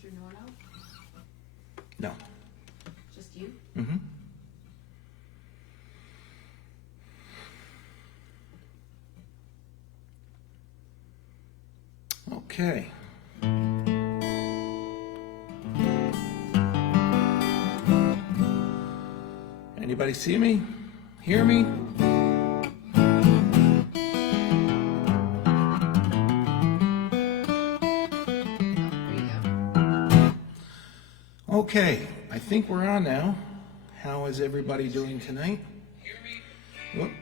through Norno? No. Just you? Mm-hmm. Okay. Anybody see me? Hear me? Okay, I think we're on now. How is everybody doing tonight? Whoop,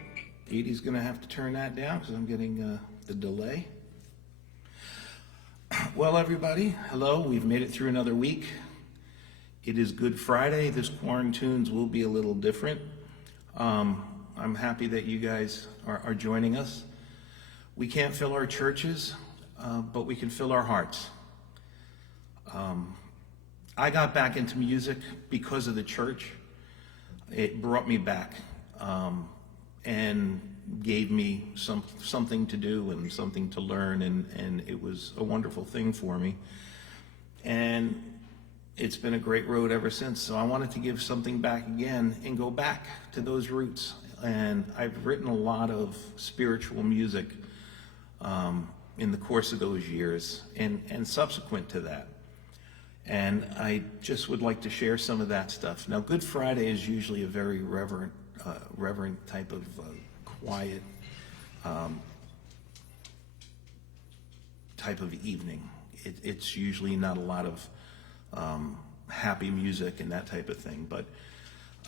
Edie's gonna have to turn that down because I'm getting the delay. Well, everybody, hello. We've made it through another week. It is Good Friday. This Quarantunes will be a little different. I'm happy that you guys are joining us. We can't fill our churches, but we can fill our hearts. I got back into music because of the church. It brought me back and gave me something to do and something to learn, and it was a wonderful thing for me. And it's been a great road ever since. So I wanted to give something back again and go back to those roots. And I've written a lot of spiritual music in the course of those years and subsequent to that. And I just would like to share some of that stuff. Now, Good Friday is usually a very reverent type of quiet type of evening. It's usually not a lot of happy music and that type of thing. But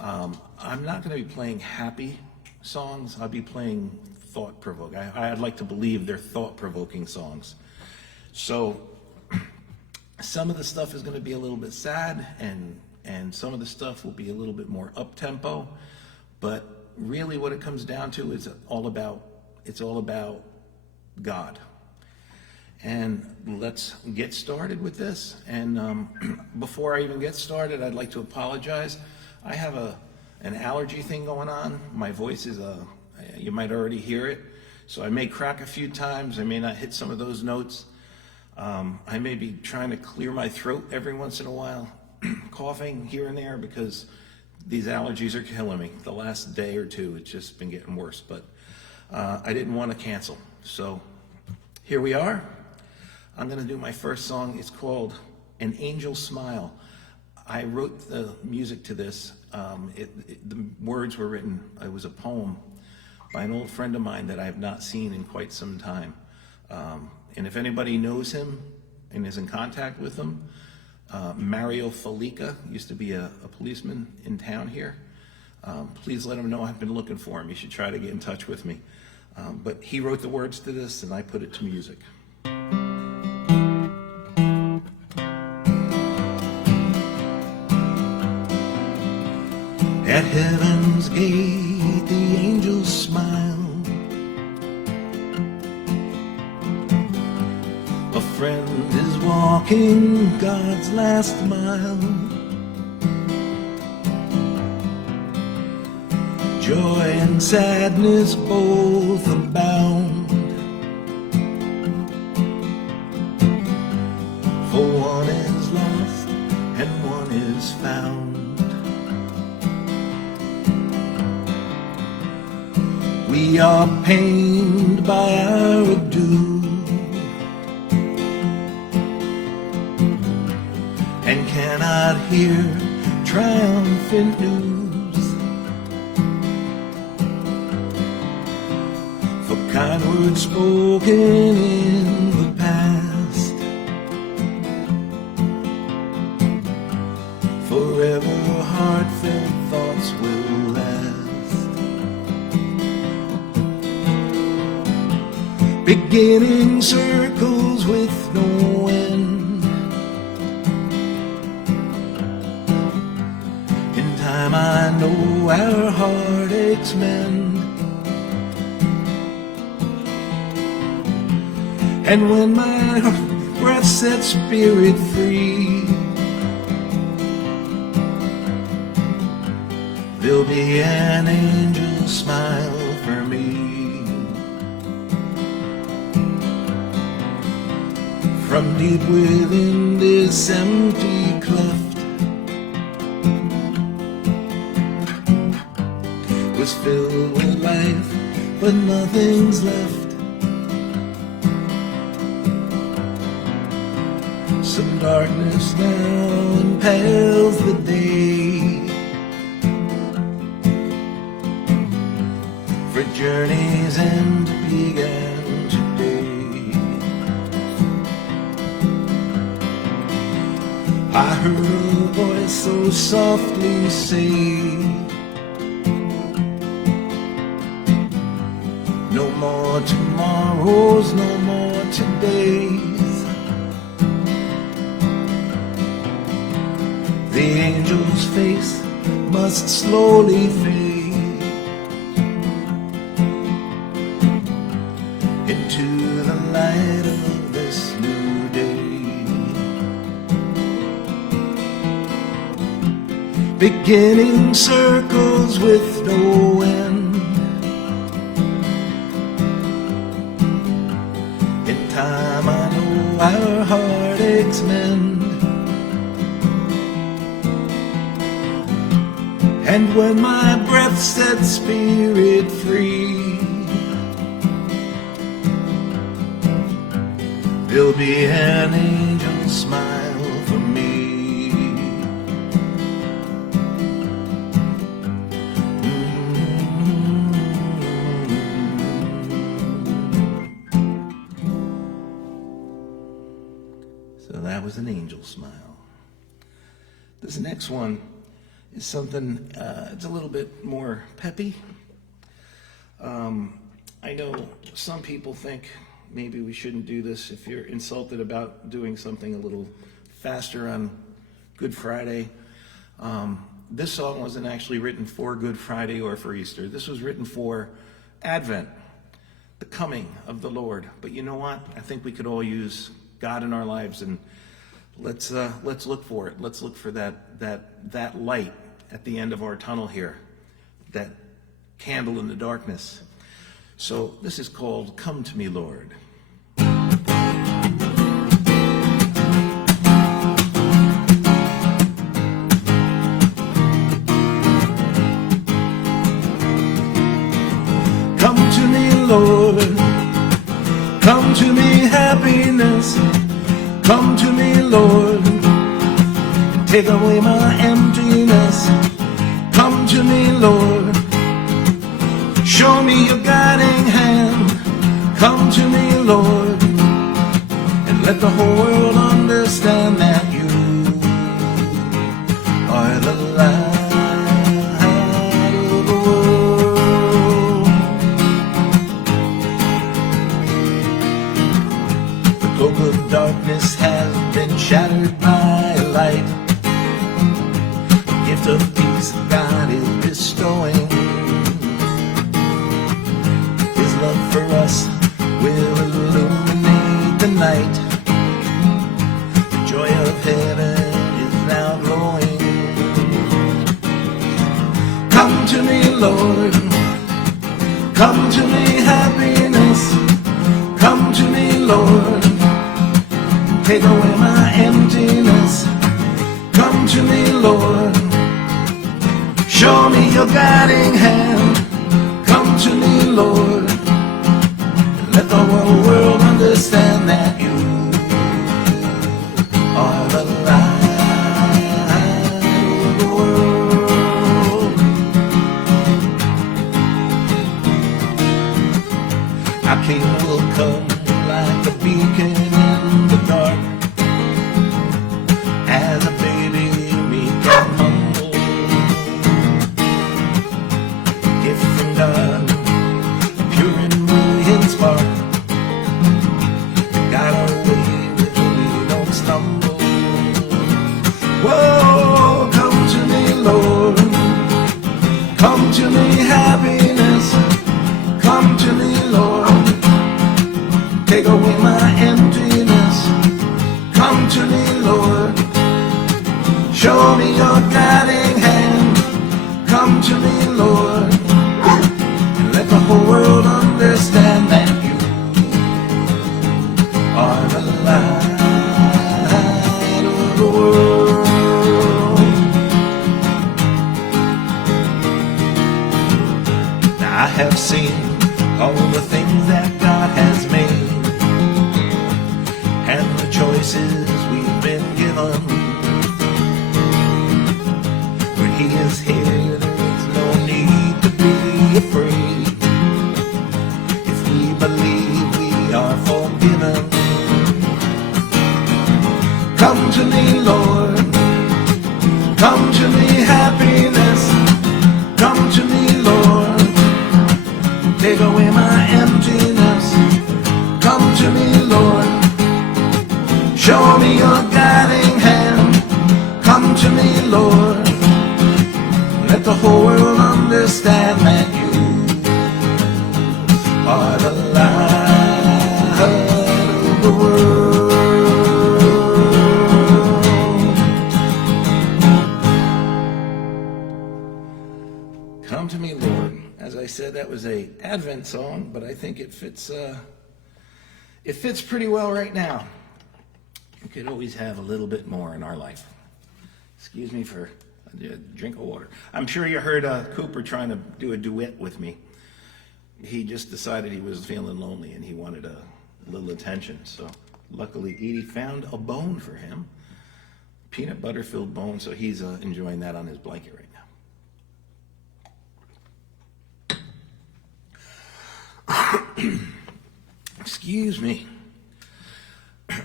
I'm not going to be playing happy songs. I'll be playing thought-provoking. I'd like to believe they're thought-provoking songs. So some of the stuff is going to be a little bit sad, and some of the stuff will be a little bit more up-tempo. But really what it comes down to is it's all about God. And let's get started with this. And before I even get started, I'd like to apologize. I have an allergy thing going on. My voice is you might already hear it. So I may crack a few times. I may not hit some of those notes. I may be trying to clear my throat every once in a while, coughing here and there, because these allergies are killing me. The last day or two, it's just been getting worse. But I didn't want to cancel. So here we are. I'm going to do my first song. It's called An Angel Smile. I wrote the music to this. The words were written, it was a poem by an old friend of mine that I have not seen in quite some time. And if anybody knows him and is in contact with him, Mario Felica used to be a policeman in town here. Please let him know I've been looking for him. You should try to get in touch with me. But he wrote the words to this, and I put it to music. At heaven's gate, the angels smile. A friend is walking God's last mile. Joy and sadness both abound. For one is lost and one is found. We are pained by our due, and cannot hear triumphant news. For kind words spoken in the past, forever heartfelt thoughts will last. Beginning circles with no end. In time I know our heartaches mend. And when my breath sets spirit free, there'll be an angel smile for me. From deep within this this empty cleft was filled with life, but nothing's left. Some darkness now impales the day, for journey's end began today. I heard a voice so softly say, no more tomorrows, no more todays. The angel's face must slowly fade into the light of this new day, beginning circles with no end. In time I know our heartaches mend, and when my breath sets spirit free, there'll be an angel smile for me. So that was an angel smile. This next one is something, it's a little bit more peppy. I know some people think maybe we shouldn't do this if you're insulted about doing something a little faster on Good Friday. This song wasn't actually written for Good Friday or for Easter. This was written for Advent, the coming of the Lord. But you know what? I think we could all use God in our lives, and let's look for it. Let's look for that light at the end of our tunnel here, that candle in the darkness. So this is called Come to Me, Lord. Come to me, Lord. Come to me, happiness. Come to me, Lord. Take away my emptiness. Come to me, Lord. Show me your guiding hand. Come to me, Lord. And let the whole world understand that you are the light of the world. The cloak of darkness has been shattered by light. The gift of peace God is bestowing. His love for us will illuminate the night. The joy of heaven is now glowing. Come to me, Lord. Come to me, happiness. Come to me, Lord. Take away my emptiness. Come to me, Lord. Show me your guiding hand. Come to me, Lord. And let the whole world understand that you are the light of the world. Our King will come like a beacon in the dark. As a baby, meek and humble, gift from God, pure and brilliant spark. Guide our way where we don't stumble. Whoa, come to me, Lord. Come to me, happiness. Come to me, Lord. Take away my emptiness. Come to me, Lord. Show me your guiding hand. Come to me, Lord. And let the whole world understand that you are the light of have seen all the things that God has made, and the choices we've been given. When He is here, there is no need to be afraid. If we believe, we are forgiven. Come to me, Lord. Come to me, happiness. Come to me, Lord. Take away my emptiness. Come to me, Lord. Show me your guiding hand. Come to me, Lord. Let the whole world understand that you are the light of the world. Come to me, Lord. As I said, that was an Advent song, but I think it fits pretty well right now. We could always have a little bit more in our life. Excuse me for a drink of water. I'm sure you heard Cooper trying to do a duet with me. He just decided he was feeling lonely and he wanted a little attention. So luckily Edie found a bone for him, peanut butter filled bone, so he's enjoying that on his blanket right now. Excuse me.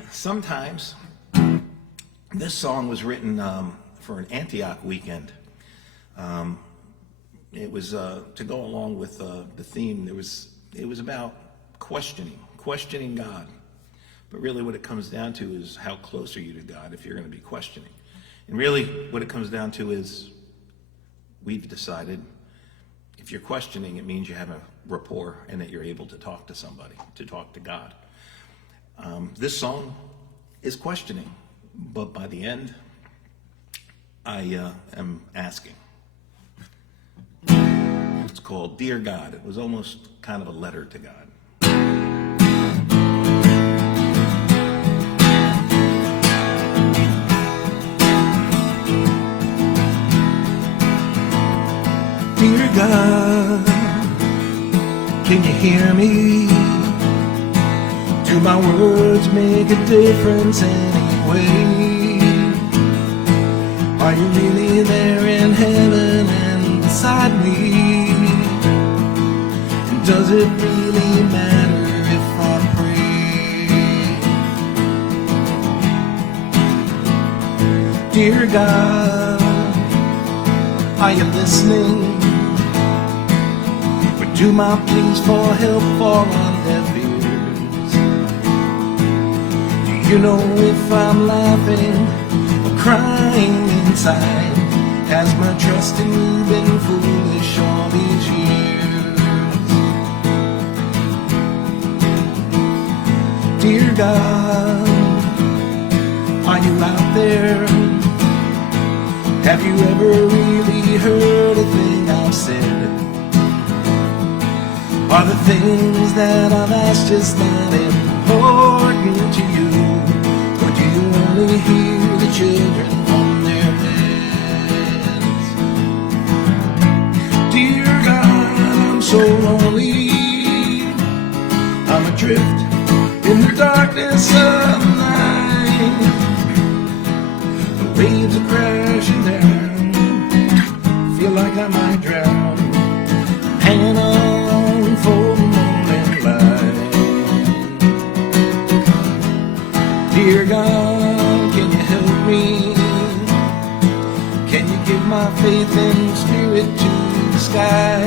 Sometimes this song was written for an Antioch weekend. It was to go along with the theme. It was about questioning God. But really what it comes down to is how close are you to God if you're going to be questioning. And really what it comes down to is we've decided if you're questioning, it means you have a rapport and that you're able to talk to somebody, to talk to God. This song is questioning, but by the end, I am asking. It's called Dear God. It was almost kind of a letter to God. Dear God, can you hear me? Do my words make a difference anyway? Are you really there in heaven and beside me? And does it really matter if I pray? Dear God, are you listening? Do my pleas for help fall on deaf ears? Do you know if I'm laughing or crying inside? Has my trust in you been foolish all these years? Dear God, are you out there? Have you ever really heard a thing I've said? Are the things that I've asked just not important to you? Or do you only hear the children on their beds? Dear God, I'm so lonely. I'm adrift in the darkness of the night. The waves are crashing down. Feel like I might drown. Hanging on for the moment light. Dear God, can you help me? Can you give my faith and spirit to the sky?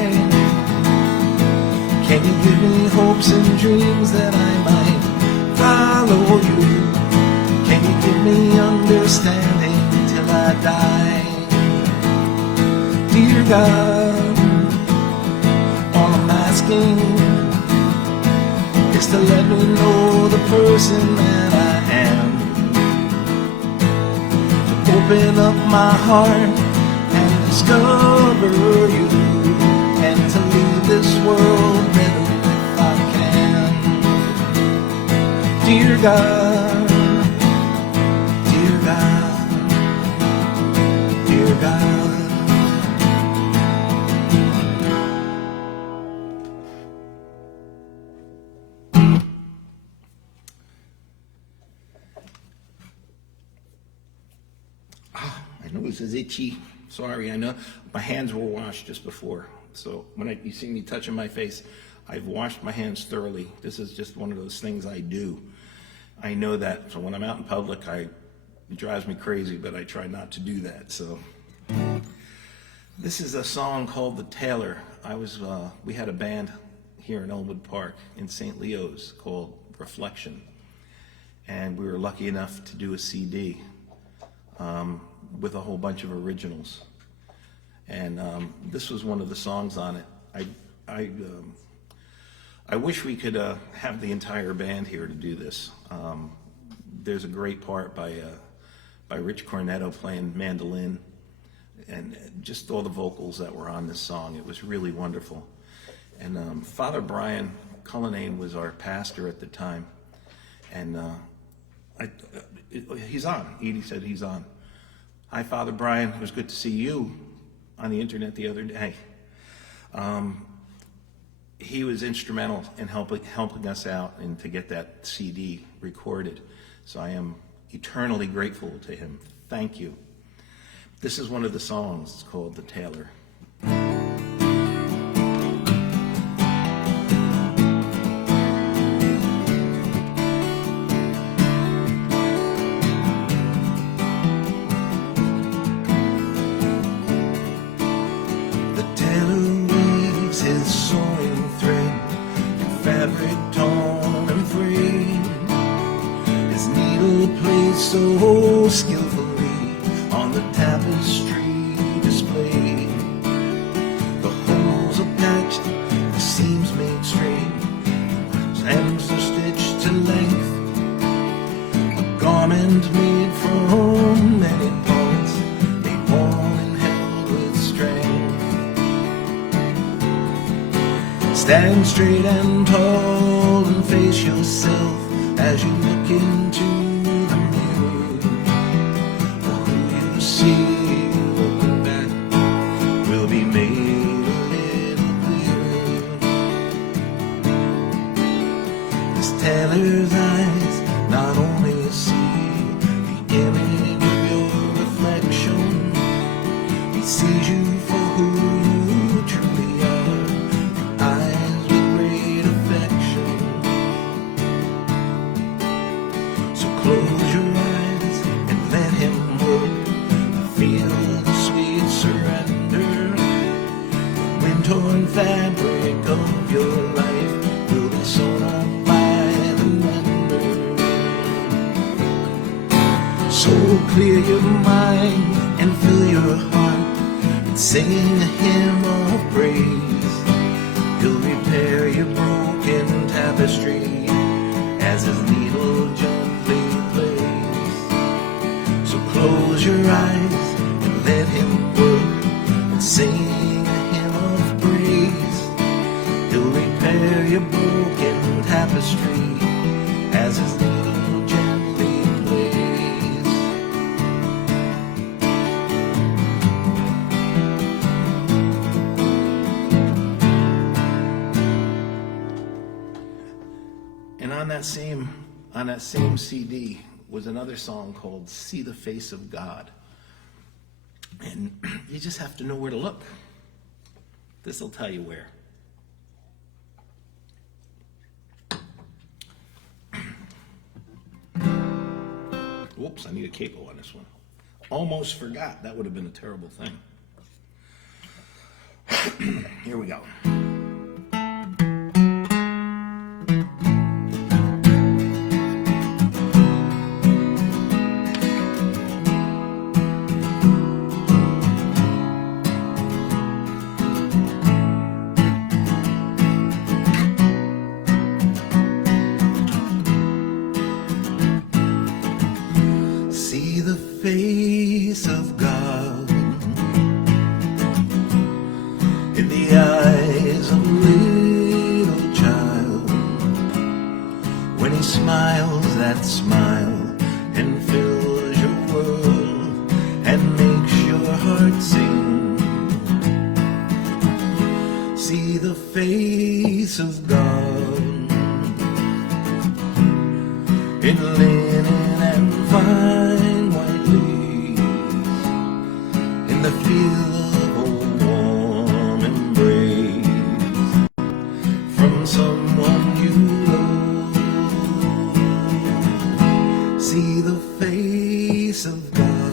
Can you give me hopes and dreams that I might follow you? Can you give me understanding till I die? Dear God, is to let me know the person that I am, to open up my heart and discover you, and to leave this world better if I can. Dear God, dear God, dear God. My nose is itchy. Sorry, I know. My hands were washed just before. So when you see me touching my face, I've washed my hands thoroughly. This is just one of those things I do. I know that. So when I'm out in public, it drives me crazy, but I try not to do that. So this is a song called The Tailor. We had a band here in Elmwood Park in St. Leo's called Reflection. And we were lucky enough to do a CD with a whole bunch of originals. And this was one of the songs on it. I wish we could have the entire band here to do this. There's a great part by Rich Cornetto playing mandolin, and just all the vocals that were on this song. It was really wonderful. And Father Brian Cullinane was our pastor at the time, and he's on. Edie said he's on. Hi, Father Brian. It was good to see you on the internet the other day. He was instrumental in helping us out and to get that CD recorded. So I am eternally grateful to him. Thank you. This is one of the songs. It's called The Tailor. So skillfully on the tapestry display. The holes are patched, the seams made straight, hands are stitched to length. A garment made from many parts, made warm and held with strength. Stand straight and tall and face yourself as you look into looking back will be made a little clearer. This tailor's eyes not only see the image of your reflection, he sees you for who you truly are, your eyes with great affection. So close your eyes and let him work. Feel the sweet surrender. The wind-torn fabric of your life will be sewn up by the mender. So clear your mind and fill your heart and sing a hymn of praise. He'll repair your broken tapestry as his needle gently plays. So close your eyes, let him work and sing a hymn of praise. He'll repair your broken tapestry as his needle gently plays. And on that same CD was another song called See the Face of God. And you just have to know where to look. This will tell you where. Whoops, I need a capo on this one. Almost forgot. That would have been a terrible thing. Here we go. Face of God in the eyes of a little child, when he smiles that smile and fills your world and makes your heart sing. See the face of God in linen and fine white lace, in the feel of a warm embrace from someone you love. See the face of God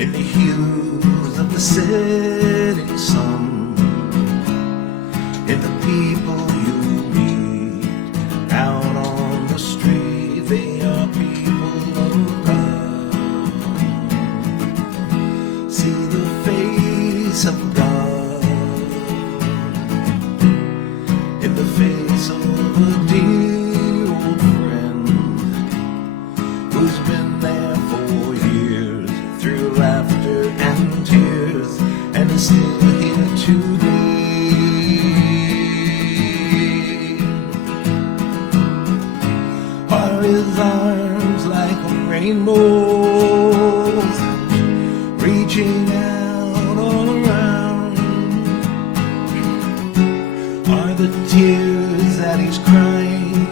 in the hues of the setting sun, in the people you meet out on the street. They are people of God. See the face of God in the face of a dear old friend who's been there for years through laughter and tears and is still here today. Are his arms like a rainbow reaching out all around? Are the tears that he's crying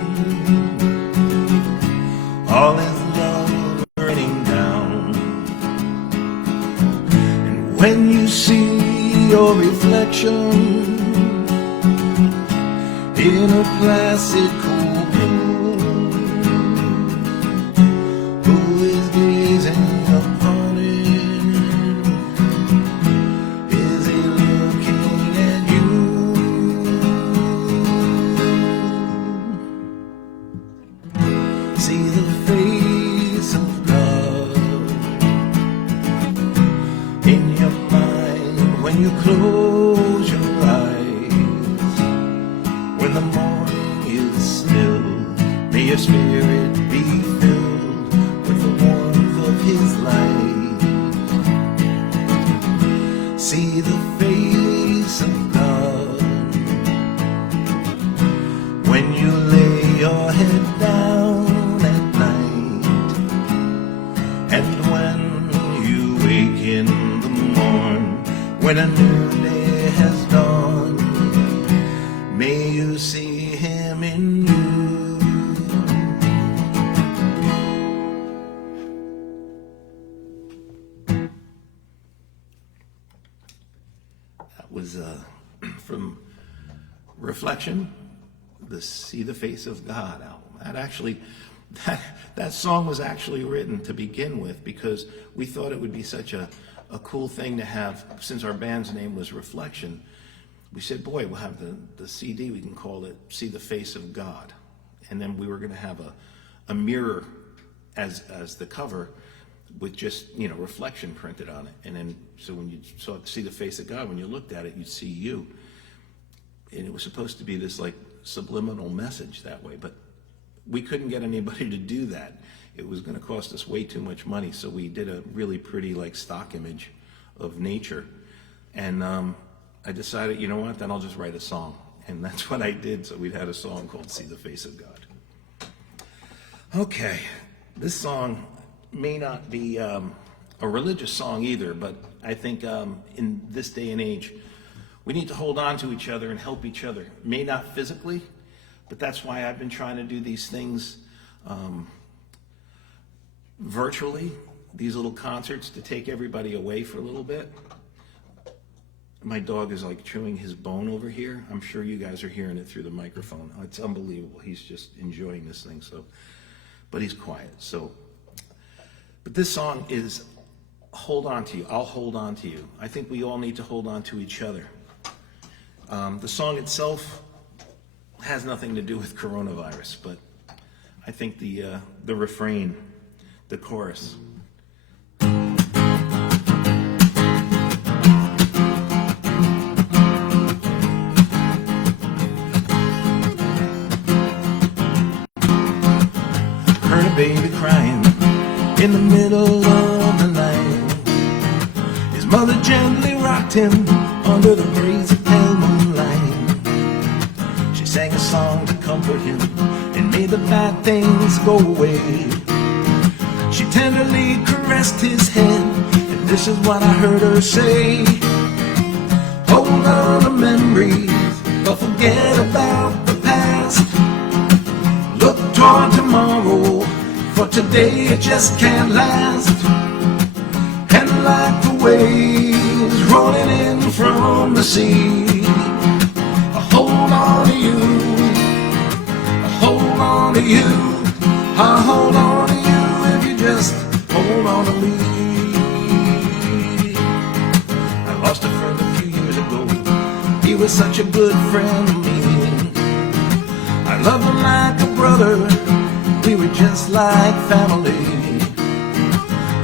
all his love raining down? And when you see your reflection in a placid cool pool, who is gazing upon it? Is he looking at you? See the face of God in your mind when you close your eyes. When the morning is still, may your spirit be filled with the warmth of his light. See the face of God when you lay your head down at night, and when you wake in the morn, when a new day has dawned. May you see him in you. That was from Reflection, the See the Face of God album. That song was actually written to begin with because we thought it would be such a cool thing to have, since our band's name was Reflection. We said, boy, we'll have the CD, we can call it See the Face of God. And then we were going to have a mirror as the cover with just, reflection printed on it. And then, so when you saw See the Face of God, when you looked at it, you'd see you. And it was supposed to be this like subliminal message that way, but we couldn't get anybody to do that. It was going to cost us way too much money. So we did a really pretty like stock image of nature. And I decided, you know what, then I'll just write a song. And that's what I did. So we'd had a song called See the Face of God. Okay, this song may not be a religious song either, but I think in this day and age, we need to hold on to each other and help each other. May not physically, but that's why I've been trying to do these things virtually, these little concerts to take everybody away for a little bit. My dog is like chewing his bone over here. I'm sure you guys are hearing it through the microphone. It's unbelievable. He's just enjoying this thing. But he's quiet. But this song is Hold On To You. I'll hold on to you. I think we all need to hold on to each other. The song itself has nothing to do with coronavirus, but I think the refrain, the chorus. Heard a baby crying in the middle of the night. His mother gently rocked him under the breeze of pale moonlight. She sang a song to comfort him and made the bad things go away. She tenderly caressed his head, and this is what I heard her say. Hold on to memories, but forget about the past. Look toward tomorrow, for today it just can't last. like the waves rolling in from the sea. I hold on to you, I hold on to you, I hold on to you if you just hold on to me. I lost a friend a few years ago, he was such a good friend to me. I loved him like a brother, we were just like family.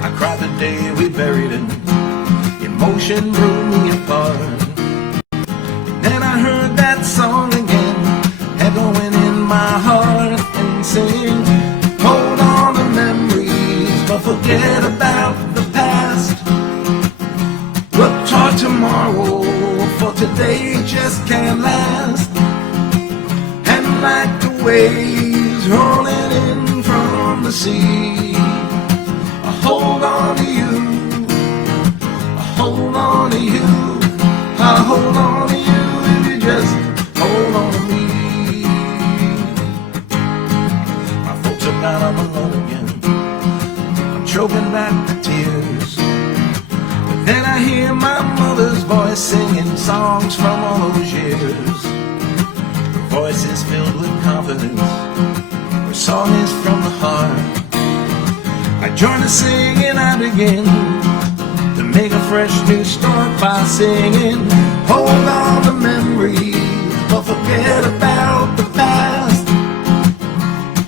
I cried the day we buried him, emotion blew me apart. And then I heard that song again, echoing in my heart, and sing, hold on to memories, but forget about the past. Look toward tomorrow, for today just can't last. And like the waves rolling in from the sea, I hold on to you, I hold on to you, I hold on to you if you just hold on to me. My folks are down on the alone again, I'm choking back the tears. But then I hear my mother's voice singing songs from all those years. Her voice is filled with confidence, her song is from the heart. I join the singing, I begin to make a fresh new start by singing, hold on to memories, but forget about the past.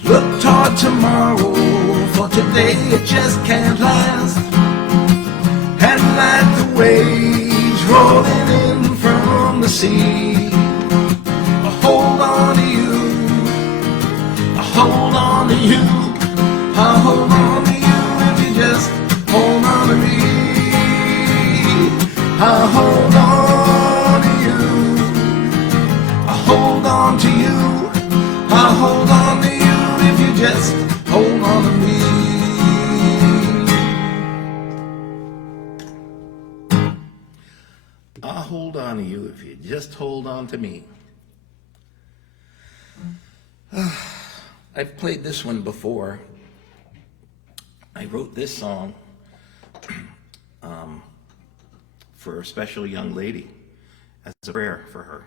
Look toward tomorrow, for today it just can't last. And like the waves rolling in from the sea, I hold on to you, I hold on to you, I hold on to you if you just hold on to me. I hold on to you, I hold on to you, I hold on to you if you just hold on to me. I'll hold on to you if you just hold on to me. I've played this one before. I wrote this song for a special young lady as a prayer for her.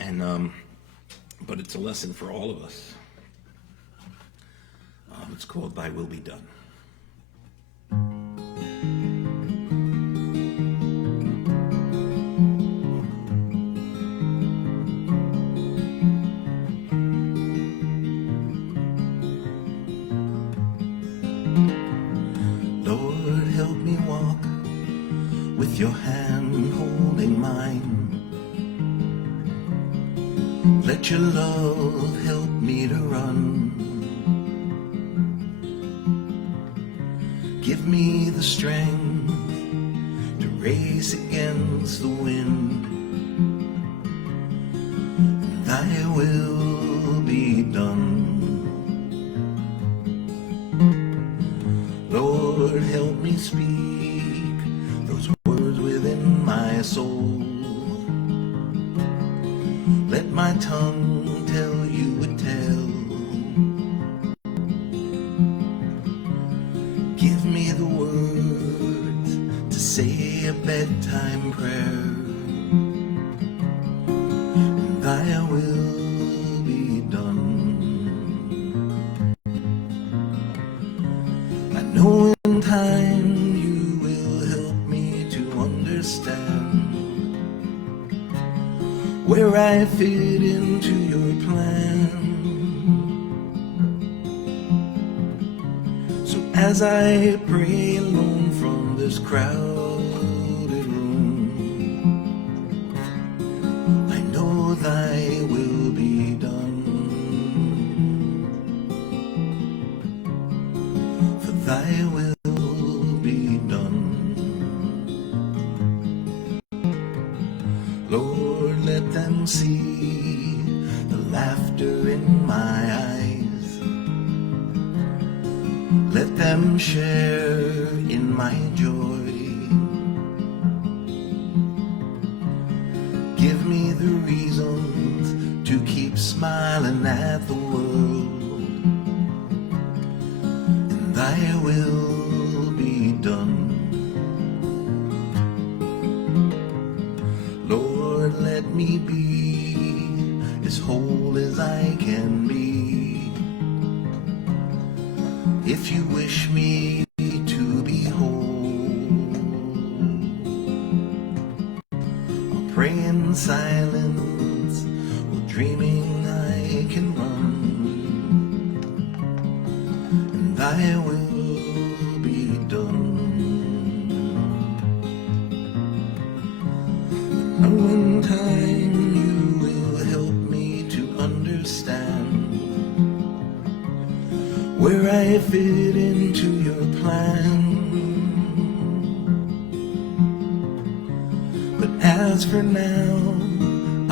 And but it's a lesson for all of us. It's called Thy Will Be Done. Lord, help me walk with your hand holding mine. Let your love help me to run. Give me the strength to race against the wind. Thy will be done. Lord, help me speak those words within my soul. Let my tongue tell you a tale. Give me the words to say a bedtime prayer. And thy will be done. I know in time you will help me to understand where I fit into your plan. So as I pray alone from this crowded room, I know thy will be done. For thy will be done. Lord, let them see the laughter in my eyes. Let them share in my joy. Give me the reasons to keep smiling at the world. as whole as I can be. If you wish me to be whole, I'll pray in silence while dreaming I can run, and thy will be done. And in time you will help me to understand where I fit into your plan. But as for now,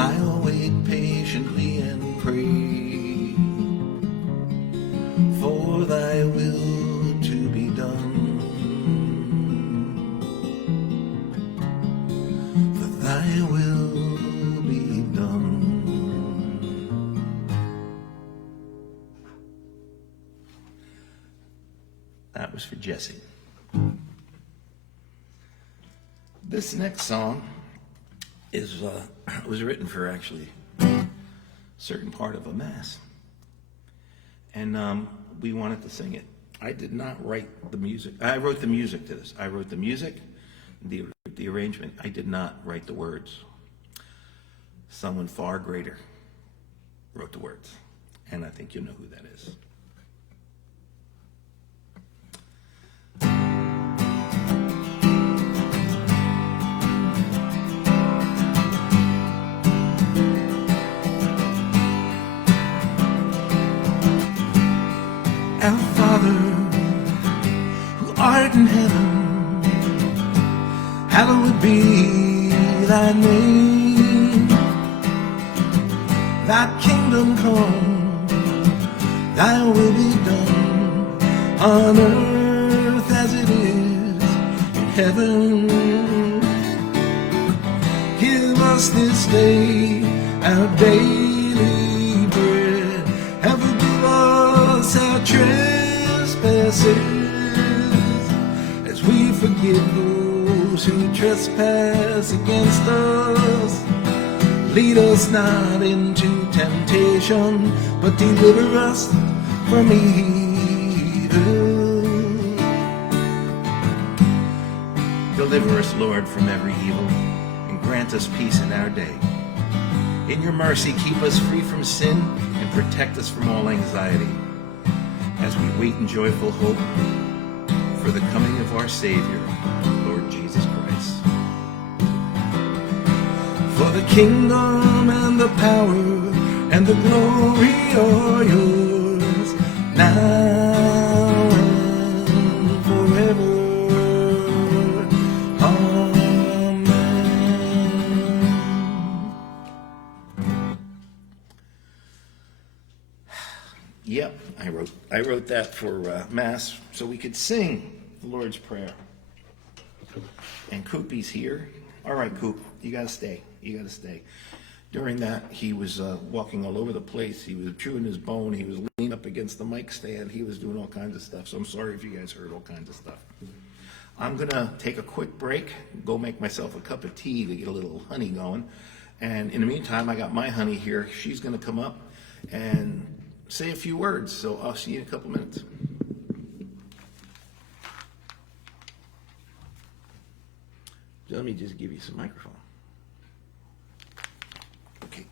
I'll wait patiently and pray for thy will to be done. For thy will be done. That was for Jesse. This next song is was written for actually a certain part of a mass, and we wanted to sing it. I did not write the music. I wrote the music to this. I wrote the music, the arrangement. I did not write the words. Someone far greater wrote the words, and I think you'll know who that is. Our Father, who art in heaven, hallowed be thy name. Thy kingdom come, thy will be done, on earth as it is in heaven. Give us this day our daily bread, and forgive us our trespasses, as we forgive those who trespass against us. Lead us not into temptation, but deliver us from evil. Deliver us, Lord, from every evil, and grant us peace in our day. In your mercy, keep us free from sin and protect us from all anxiety, as we wait in joyful hope for the coming of our Savior, Lord Jesus Christ. For the kingdom and the power and the glory are yours, now and forever. Yep, I wrote that for Mass so we could sing the Lord's Prayer. And Koopy's here. All right, Koop, you gotta stay. You gotta stay. During that, he was walking all over the place. He was chewing his bone. He was leaning up against the mic stand. He was doing all kinds of stuff. So I'm sorry if you guys heard all kinds of stuff. I'm gonna take a quick break, go make myself a cup of tea to get a little honey going. And in the meantime, I got my honey here. She's gonna come up and say a few words. So I'll see you in a couple minutes. Let me just give you some microphone. Okay.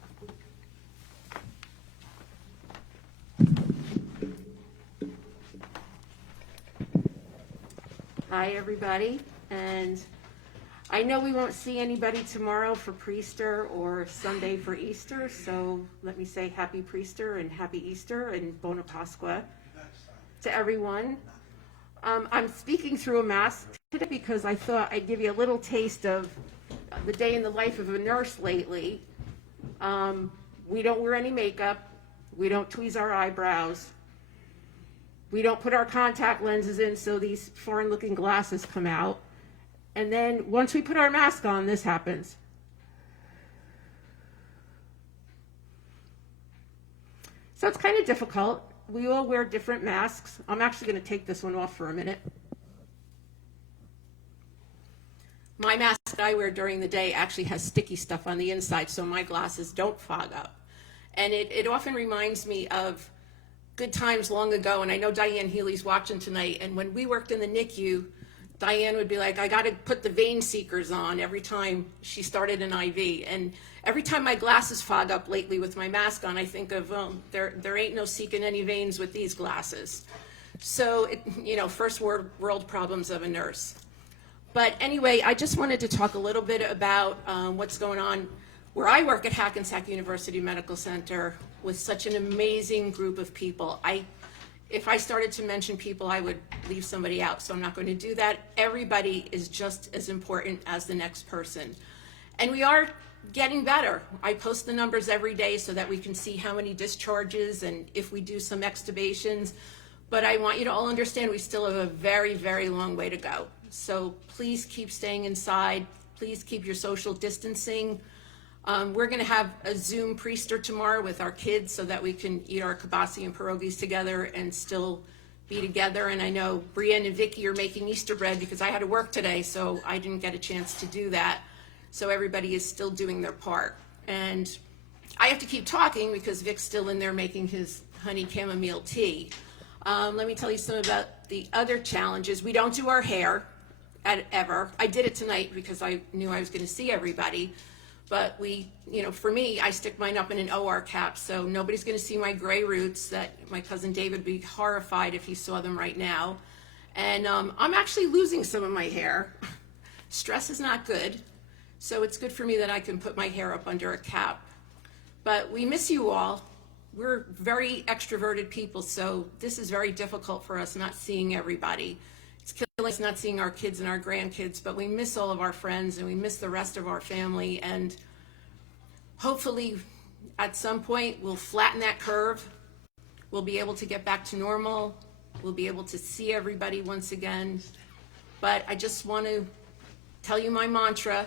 Hi, everybody. And I know we won't see anybody tomorrow for Priester or Sunday for Easter, so let me say Happy Priester and Happy Easter and Bona Pasqua to everyone. I'm speaking through a mask today because I thought I'd give you a little taste of the day in the life of a nurse lately. We don't wear any makeup. We don't tweeze our eyebrows. We don't put our contact lenses in so these foreign-looking glasses come out. And then once we put our mask on, this happens. So it's kind of difficult. We all wear different masks. I'm actually going to take this one off for a minute. My mask that I wear during the day actually has sticky stuff on the inside, so my glasses don't fog up. And it often reminds me of good times long ago. And I know Diane Healy's watching tonight. And when we worked in the NICU, Diane would be like, I got to put the vein seekers on every time she started an IV. And every time my glasses fog up lately with my mask on, I think of, there ain't no seeking any veins with these glasses. So, first world problems of a nurse. But anyway, I just wanted to talk a little bit about what's going on where I work at Hackensack University Medical Center with such an amazing group of people. If I started to mention people, I would leave somebody out, so I'm not going to do that. Everybody is just as important as the next person. And we are getting better. I post the numbers every day so that we can see how many discharges and if we do some extubations. But I want you to all understand we still have a very, very long way to go. So please keep staying inside. Please keep your social distancing. We're going to have a Zoom priester tomorrow with our kids so that we can eat our kibasi and pierogies together and still be together. And I know Brienne and Vicky are making Easter bread because I had to work today, so I didn't get a chance to do that. So everybody is still doing their part. And I have to keep talking because Vic's still in there making his honey chamomile tea. Let me tell you some about the other challenges. We don't do our hair ever. I did it tonight because I knew I was going to see everybody. But for me, I stick mine up in an OR cap, so nobody's going to see my gray roots that my cousin David would be horrified if he saw them right now. And I'm actually losing some of my hair. Stress is not good, so it's good for me that I can put my hair up under a cap. But we miss you all. We're very extroverted people, so this is very difficult for us not seeing everybody. It's killing us not seeing our kids and our grandkids, but we miss all of our friends and we miss the rest of our family. And hopefully at some point we'll flatten that curve. We'll be able to get back to normal. We'll be able to see everybody once again. But I just want to tell you my mantra: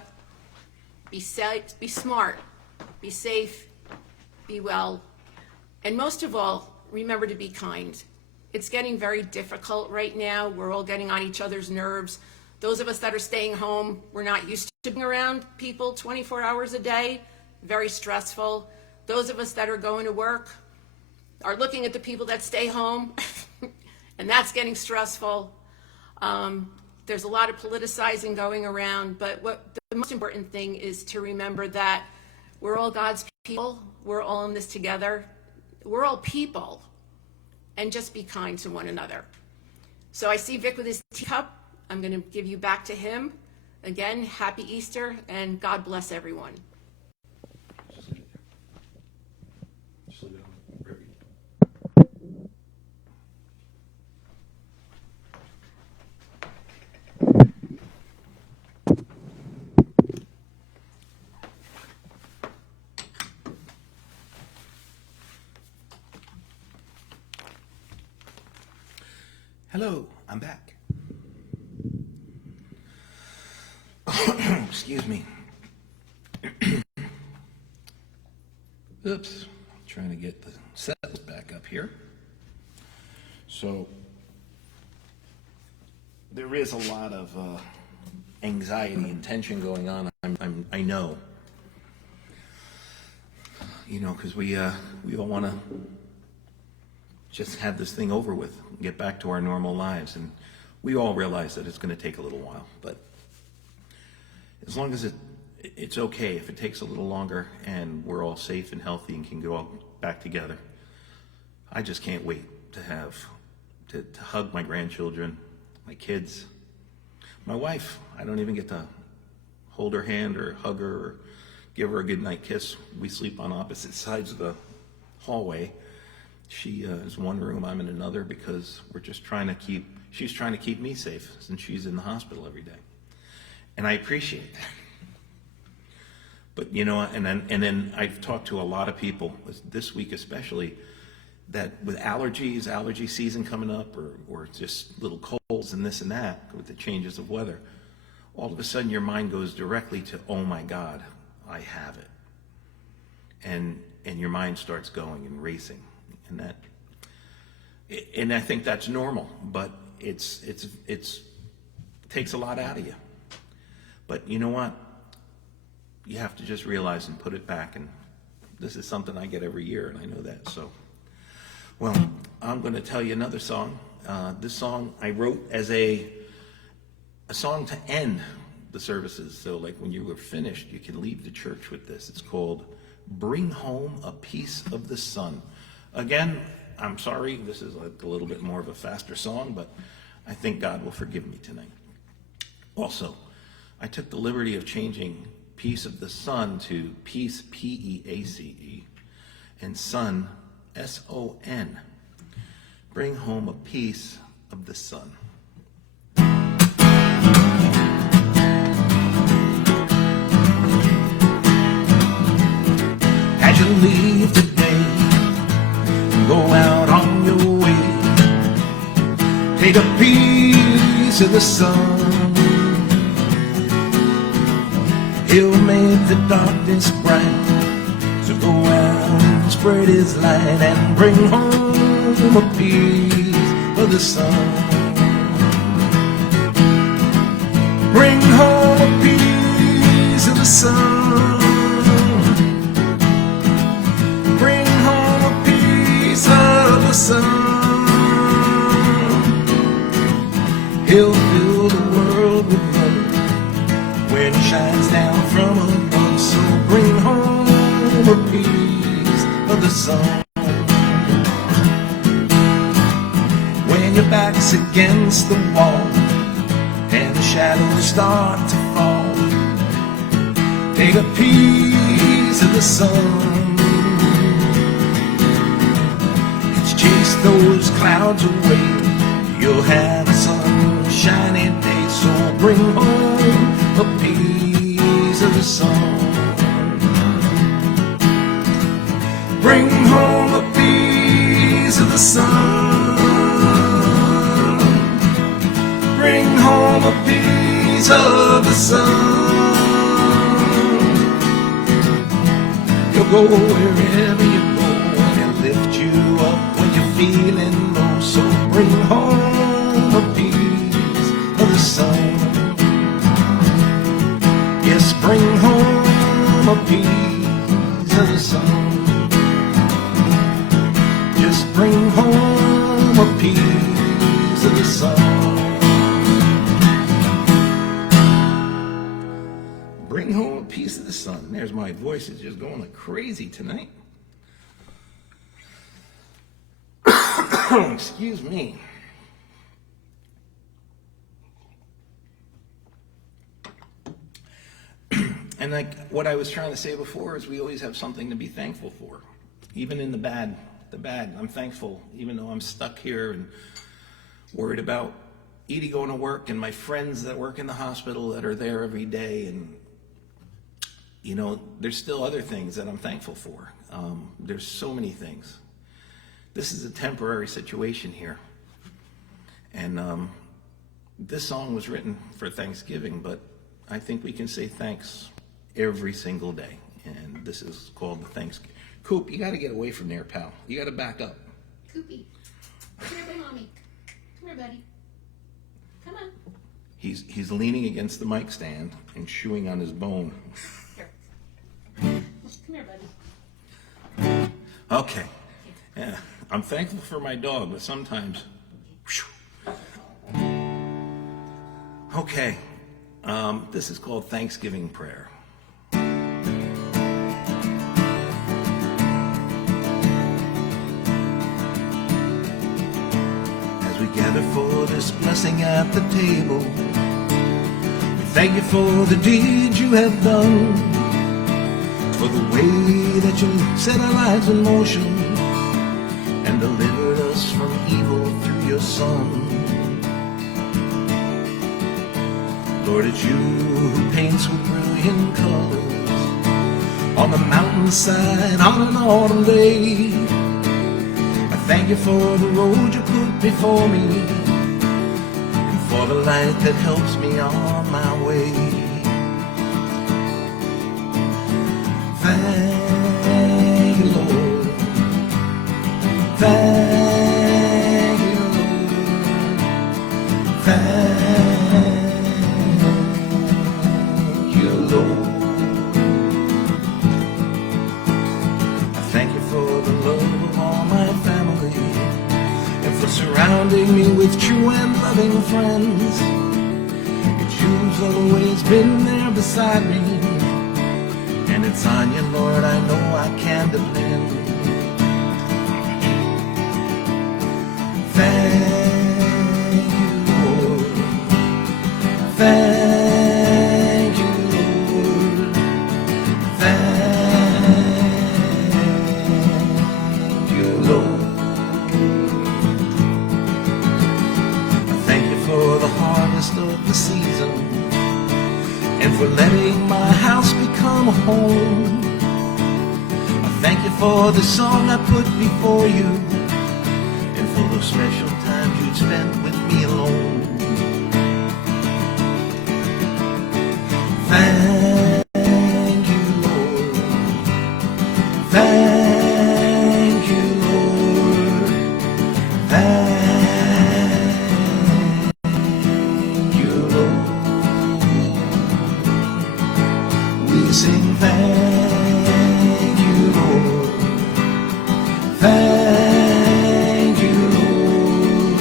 be safe, be smart, be safe, be well, and most of all, remember to be kind. It's getting very difficult right now. We're all getting on each other's nerves. Those of us that are staying home, we're not used to being around people 24 hours a day. Very stressful. Those of us that are going to work are looking at the people that stay home, and that's getting stressful. There's a lot of politicizing going around, but what the most important thing is to remember that we're all God's people. We're all in this together. We're all people. And just be kind to one another. So I see Vic with his teacup. I'm going to give you back to him. Again, happy Easter, and God bless everyone. Just leave it there. Just leave it on. Repeat. Hello, I'm back. Excuse me. Oops, trying to get the settings back up here. So, there is a lot of anxiety and tension going on. I know. Because we all want to just have this thing over with, and get back to our normal lives. And we all realize that it's going to take a little while, but as long as it's okay if it takes a little longer and we're all safe and healthy and can go all back together. I just can't wait to hug my grandchildren, my kids, my wife. I don't even get to hold her hand or hug her or give her a goodnight kiss. We sleep on opposite sides of the hallway. She is one room, I'm in another, because she's trying to keep me safe since she's in the hospital every day. And I appreciate that. But and then I've talked to a lot of people this week especially, that with allergy season coming up, or just little colds and this and that with the changes of weather, all of a sudden your mind goes directly to, oh my God, I have it. And your mind starts going and racing. And I think that's normal, but it takes a lot out of you. But you know what? You have to just realize and put it back and This is something I get every year, and I know that. So, well, I'm going to tell you another song. This song I wrote as a song to end the services. So, like when you were finished, you can leave the church with this. It's called "Bring Home a Piece of the Sun." Again, I'm sorry, this is like a little bit more of a faster song, but I think God will forgive me tonight. Also, I took the liberty of changing "Piece of the Sun" to "Peace," P-E-A-C-E, and "Sun," S-O-N. Bring home a piece of the sun. As you leave today and go out on your way, take a piece of the sun. He'll make the darkness bright, so go out and spread his light and bring home a piece of the sun. Bring home a piece of the sun. Bring home a piece of the sun. He'll fill the world with love when he shines down from above. So bring home a piece of the sun. When your back's against the wall and the shadows start to fall, take a piece of the sun. It's chase those clouds away. You'll have a sunshiny day. So bring home a piece of the sun. Bring home a piece of the sun. Bring home a piece of the sun. He'll go wherever you go and lift you up when you're feeling low. So bring home a piece of the sun. Yes, bring home a piece of the sun. Just bring home a piece of the sun. Bring home a piece of the sun. There's my voice is just going like crazy tonight. Excuse me. And like what I was trying to say before is we always have something to be thankful for. Even in the bad, I'm thankful, even though I'm stuck here and worried about Edie going to work and my friends that work in the hospital that are there every day. And, you know, there's still other things that I'm thankful for. There's so many things. This is a temporary situation here. And this song was written for Thanksgiving, but I think we can say thanks every single day. And this is called the Thanksgiving. Coop, you got to get away from there, pal. You got to back up. Coopy, come here by mommy. Come here, buddy. Come on. He's leaning against the mic stand and chewing on his bone. Here. Come here, buddy. Okay. Yeah, I'm thankful for my dog, but sometimes. Okay. This is called Thanksgiving Prayer. As we gather for this blessing at the table, we thank you for the deeds you have done, for the way that you set our lives in motion and delivered us from evil through your Son. Lord, it's you who paints with brilliant colors on the mountainside on an autumn day. I thank you for the road you put before me and for the light that helps me on my way. Thank you, Lord. Thank you, Lord. Thank you, Lord. surrounding me with true and loving friends. You've always been there beside me, and it's on you, Lord, I know I can depend. Thank you, Lord. Thank you, Lord. Thank you, Lord. I thank you for the harvest of the season, and for letting my house become a home. I thank you for the song I put before you, and for those special times you'd spent with me alone. Thank you, Lord. Thank you, Lord. Thank you, Lord. We sing thank you, Lord. Thank you, Lord.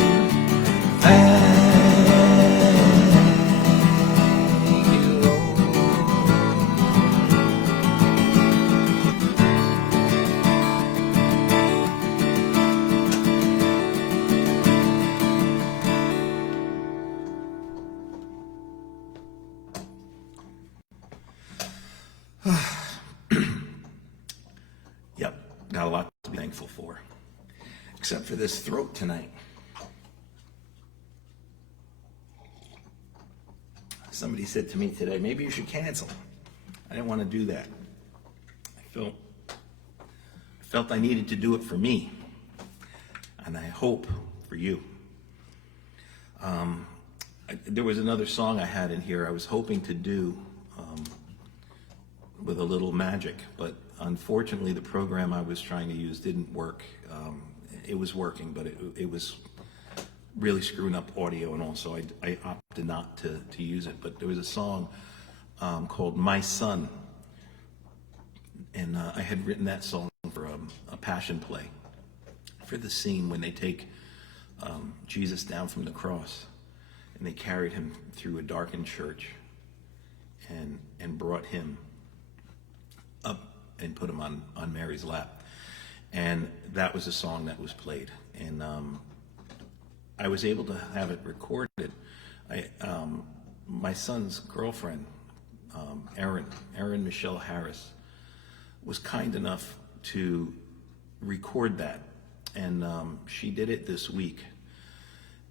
Thank you, Lord. Yep, got a lot to be thankful for, except for this throat tonight. Somebody said to me today, maybe you should cancel. I didn't want to do that. I felt I needed to do it for me, and I hope for you. There was another song I had in here I was hoping to do with a little magic, but unfortunately the program I was trying to use didn't work. It was working, but it was really screwing up audio, and also I opted not to use it. But there was a song called My Son, and I had written that song for a passion play for the scene when they take Jesus down from the cross, and they carried him through a darkened church and brought him up and put him on Mary's lap. And that was a song that was played. And I was able to have it recorded. My son's girlfriend, Erin Michelle Harris, was kind enough to record that. And she did it this week.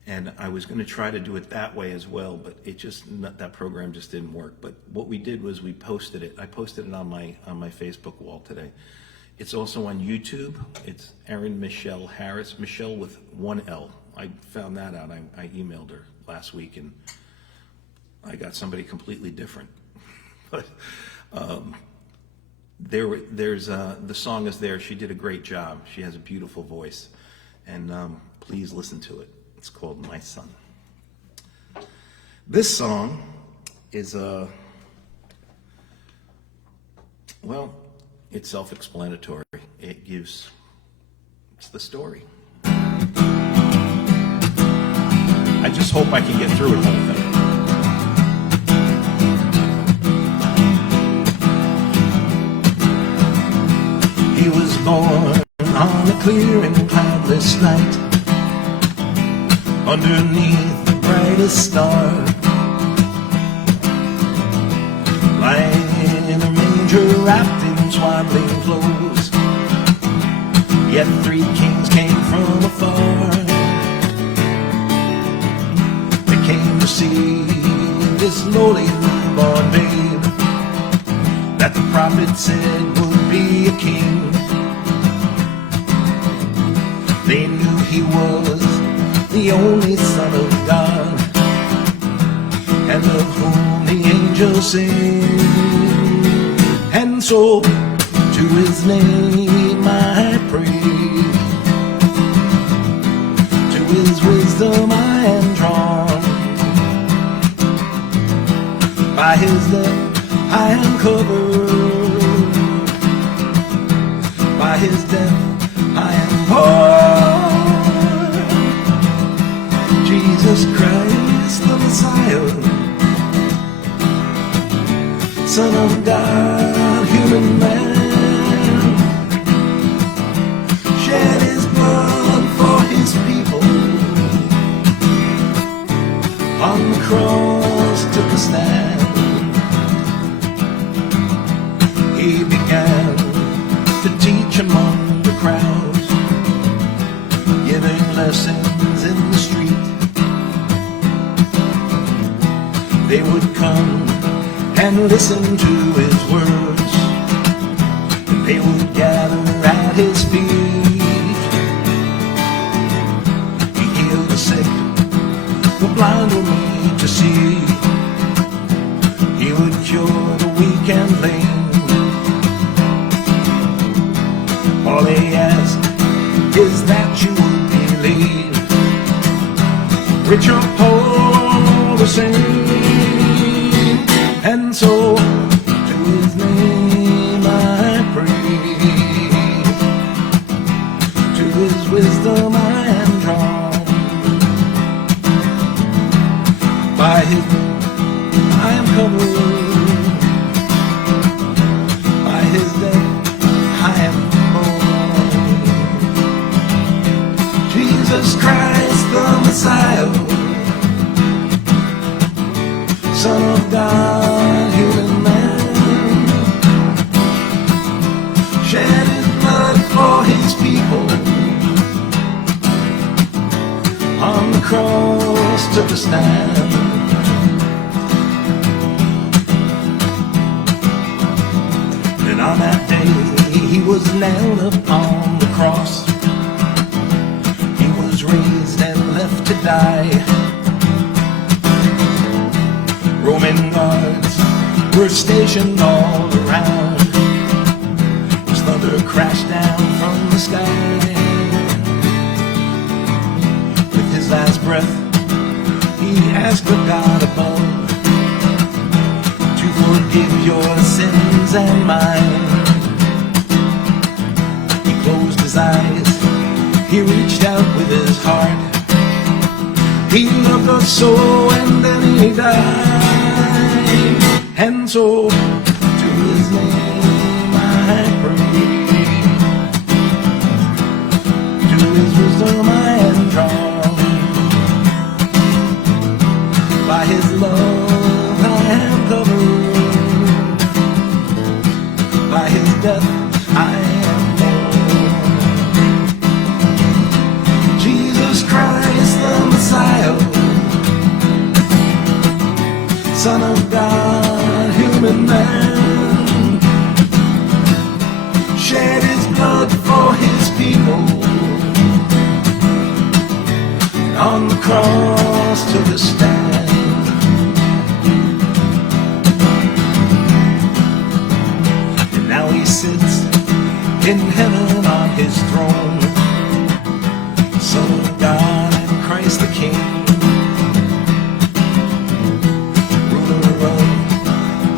And I was going to try to do it that way as well, but that program just didn't work. But what we did was we posted it. I posted it on my Facebook wall today. It's also on YouTube. It's Erin Michelle Harris, Michelle with one L. I found that out. I emailed her last week, and I got somebody completely different. But the song is there. She did a great job. She has a beautiful voice, and please listen to it. It's called My Son. This song is it's self-explanatory. It's the story. I just hope I can get through it whole thing. He was born on a clear and cloudless night, underneath the brightest star, lying in a manger wrapped in swaddling clothes. Yet 3 kings came from afar. They came to see this lowly newborn babe that the prophet said would be a king. They knew he was the only Son of God, and of whom the angels sing. And so to his name I pray, to his wisdom I am drawn. By his death I am covered, by his death I am born. Messiah, Son of God, human man, shed his blood for his people. On the cross took a stand. He began to teach among the crowds, giving lessons in the street. They would come and listen to his words, and they would gather at his feet. He healed the sick, the blind were made to see. He would cure the weak and lame. All they ask is that you would believe, rich or poor the same. And so to his name I pray, to his wisdom I am drawn. By his I am covered, by his death I am born. Jesus Christ the Messiah, Son of God, human man, shed his blood for his people. On the cross took a stand. And on that day he was nailed upon the cross. He was raised and left to die. Roman guards were stationed all around. His thunder crashed down from the sky. With his last breath, he asked the God above to forgive your sins and mine. He closed his eyes, he reached out with his heart. He loved us so, and then he died. And so to his name I pray, to his wisdom I am drawn. By his love I am covered, by his death I am born. Jesus Christ the Messiah, Son of God, human man, shed his blood for his people. On the cross took a stand. And now he sits in heaven on his throne, Son of God and Christ the King,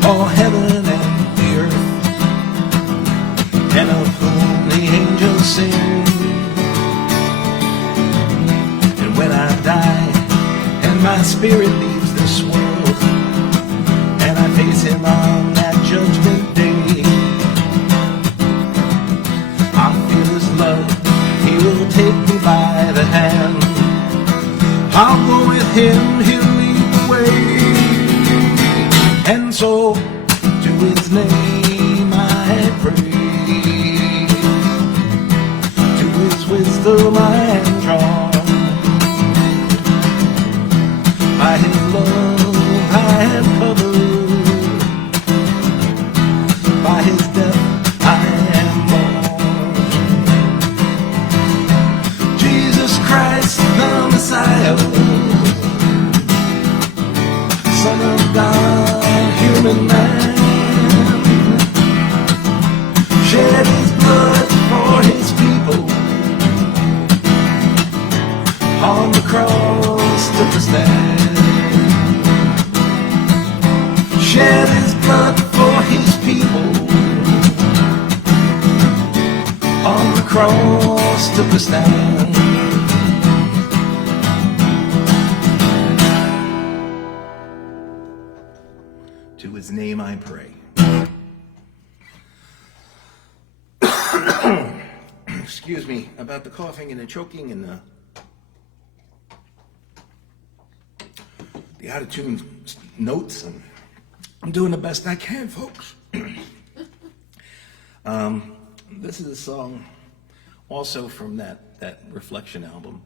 all heaven and the earth, and of whom the angels sing. And when I die and my spirit leaves this world, and I face him on that judgment day, I'll feel his love, he will take me by the hand. I'll go with him, he'll lead the way. And so to his name I pray, to his wisdom I am drawn. By his love I am covered, by his death I am born. Jesus Christ the Messiah, Son of God, human man, shed his blood for his people. On the cross took a stand. Shed his blood for his people. On the cross took a stand. To his name I pray. Excuse me about the coughing and the choking and the out of tune notes. And I'm doing the best I can, folks. This is a song also from that Reflection album.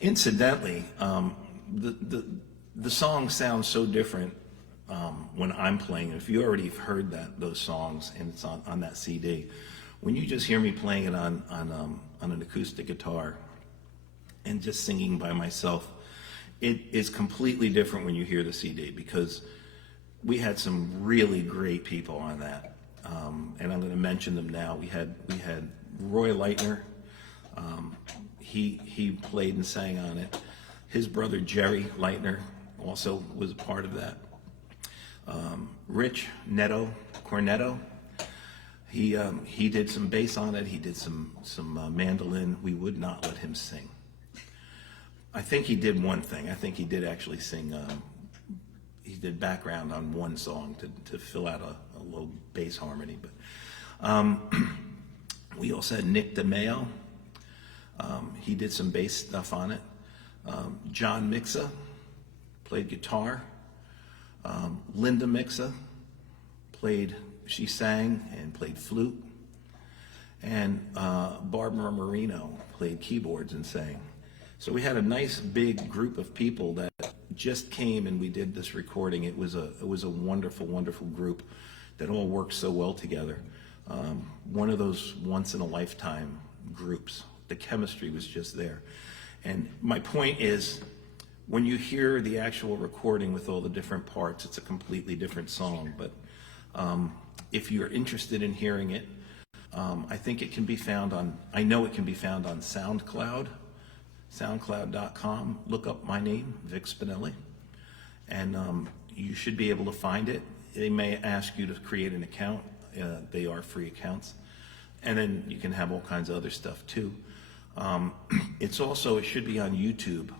Incidentally, the song sounds so different when I'm playing it. If you already have heard those songs and it's on that CD, when you just hear me playing it on an acoustic guitar and just singing by myself, it is completely different when you hear the CD, because we had some really great people on that, and I'm going to mention them now. We had Roy Leitner. He played and sang on it. His brother Jerry Leitner also was a part of that. Rich Cornetto, he did some bass on it. He did some mandolin. We would not let him sing. I think he did one thing. I think he did actually sing. He did background on one song to fill out a little bass harmony. But we also had Nick DeMeo. He did some bass stuff on it. John Mixa played guitar. Linda Mixa she sang and played flute. And Barbara Marino played keyboards and sang. So we had a nice big group of people that just came and we did this recording. It was a wonderful, wonderful group that all worked so well together. One of those once in a lifetime groups. The chemistry was just there. And my point is, when you hear the actual recording with all the different parts, it's a completely different song. But if you're interested in hearing it, I think it can be found I know it can be found on SoundCloud, soundcloud.com. Look up my name, Vic Spinelli, and you should be able to find it. They may ask you to create an account. They are free accounts. And then you can have all kinds of other stuff too. It should be on YouTube.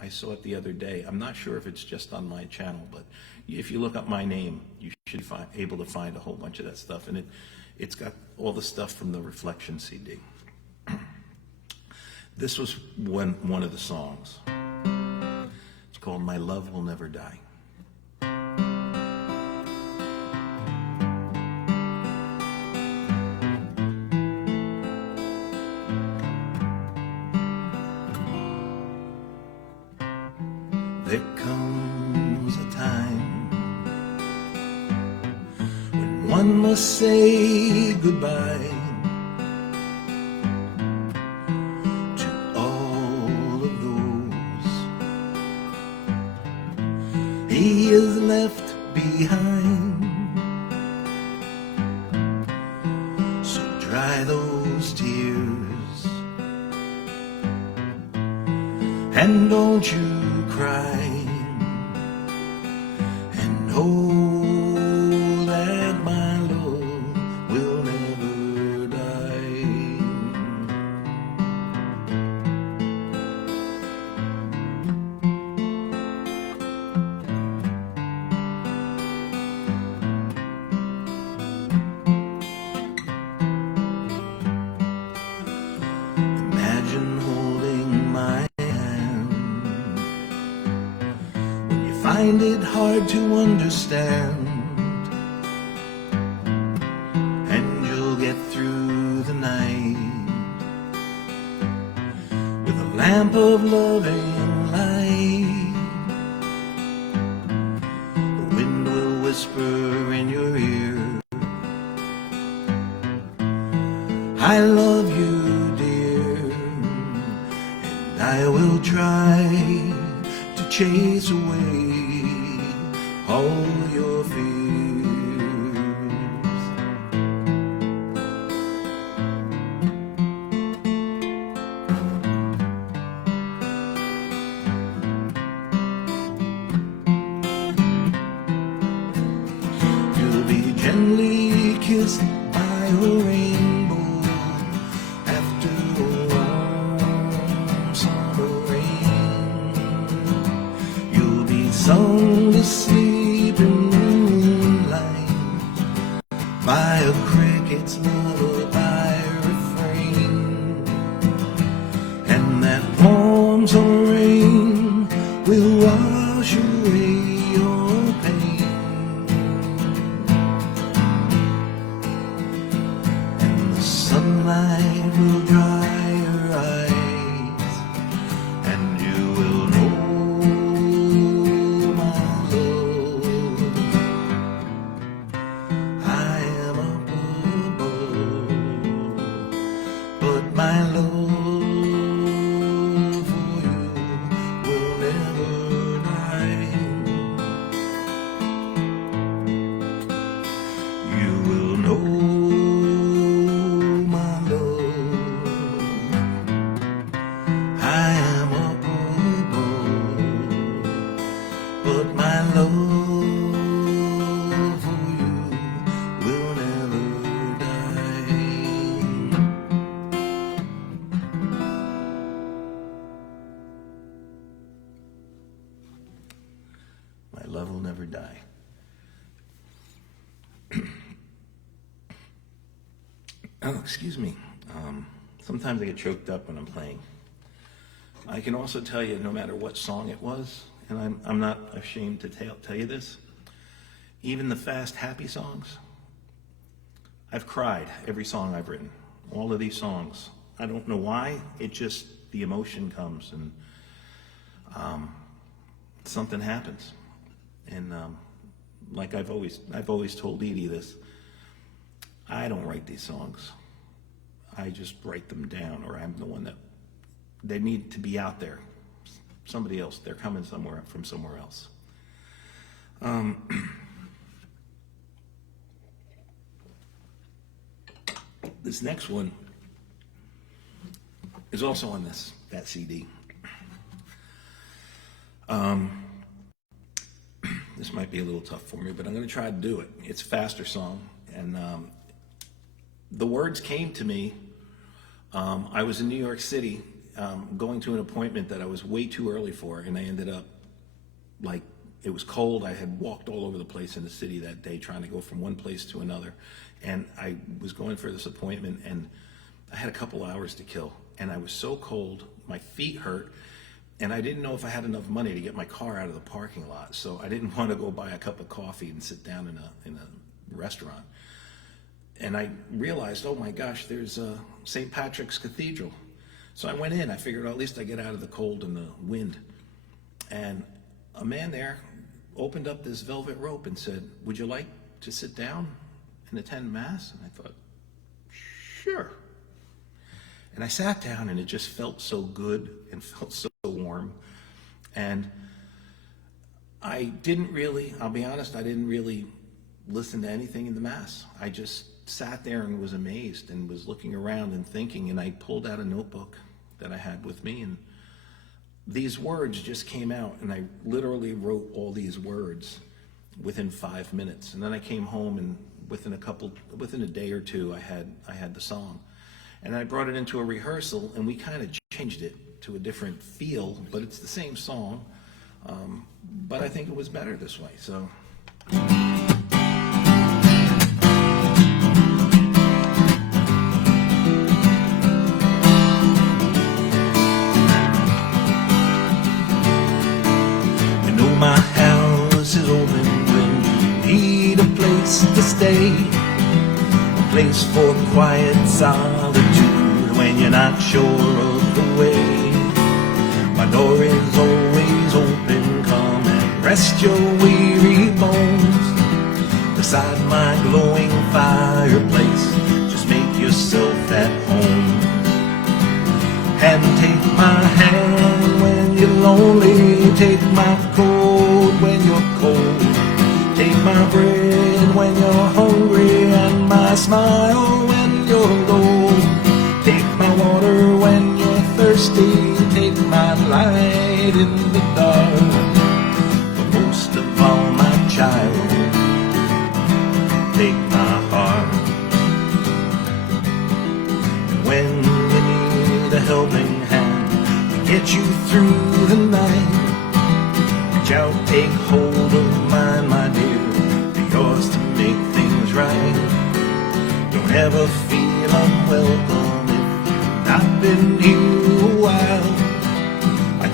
I saw it the other day. I'm not sure if it's just on my channel, but if you look up my name, you should be able to find a whole bunch of that stuff. And it's got all the stuff from the Reflection CD. This was one of the songs. It's called My Love Will Never Die. There comes a time when one must say goodbye to all of those he has left behind. So dry those tears and don't you cry, and know that my love will never die. Imagine holding my find it hard to understand, and you'll get through the night with a lamp of loving light. The wind will whisper in your ear, I love you, dear, and I will try to chase away all your fears. You'll be gently kissed by a rainbow after a warm summer rain. You'll be sung to sleep in the moonlight warm summer rain will wash away your pain, and the sunlight will dry your eyes, and you will know, my love, I am a poor boy, but my love love will never die. Oh, excuse me. Sometimes I get choked up when I'm playing. I can also tell you, no matter what song it was, and I'm not ashamed to tell you this, even the fast, happy songs, I've cried every song I've written. All of these songs. I don't know why. It just, the emotion comes and something happens. And like I've always told Edie this, I don't write these songs. I just write them down, or I'm the one that, they need to be out there. Somebody else, they're coming from somewhere else. This next one is also on that CD. This might be a little tough for me, but I'm going to try to do it. It's a faster song, and the words came to me. I was in New York City going to an appointment that I was way too early for, and I ended up, like, it was cold. I had walked all over the place in the city that day trying to go from one place to another, and I was going for this appointment, and I had a couple hours to kill, and I was so cold, my feet hurt, and I didn't know if I had enough money to get my car out of the parking lot, so I didn't want to go buy a cup of coffee and sit down in a restaurant. And I realized, oh my gosh, there's St. Patrick's Cathedral. So I went in. I figured, at least I get out of the cold and the wind. And a man there opened up this velvet rope and said, would you like to sit down and attend Mass? And I thought, sure. And I sat down, and it just felt so good and felt so warm. And I didn't really, I'll be honest, I didn't really listen to anything in the Mass. I just sat there and was amazed and was looking around and thinking, and I pulled out a notebook that I had with me, and these words just came out, and I literally wrote all these words within 5 minutes. And then I came home, and within a day or two, I had the song. And I brought it into a rehearsal, and we kind of changed it to a different feel, but it's the same song. But I think it was better this way, so. My house is open when you need a place to stay, a place for quiet solitude when you're not sure of the way. My door is always open, come and rest your weary bones beside my glowing fireplace. Just make yourself at home, and take my hand when you're lonely, take my coat when you're cold, take my bread when you're hungry, and my smile when you're low, take my water when you're thirsty, take my light in the dark, but most of all, my child, take my heart. And when you need a helping hand to get you through the night, reach out, take hold of mine, my dear, be yours to make things right. Don't ever feel unwelcome if you've not been here a while.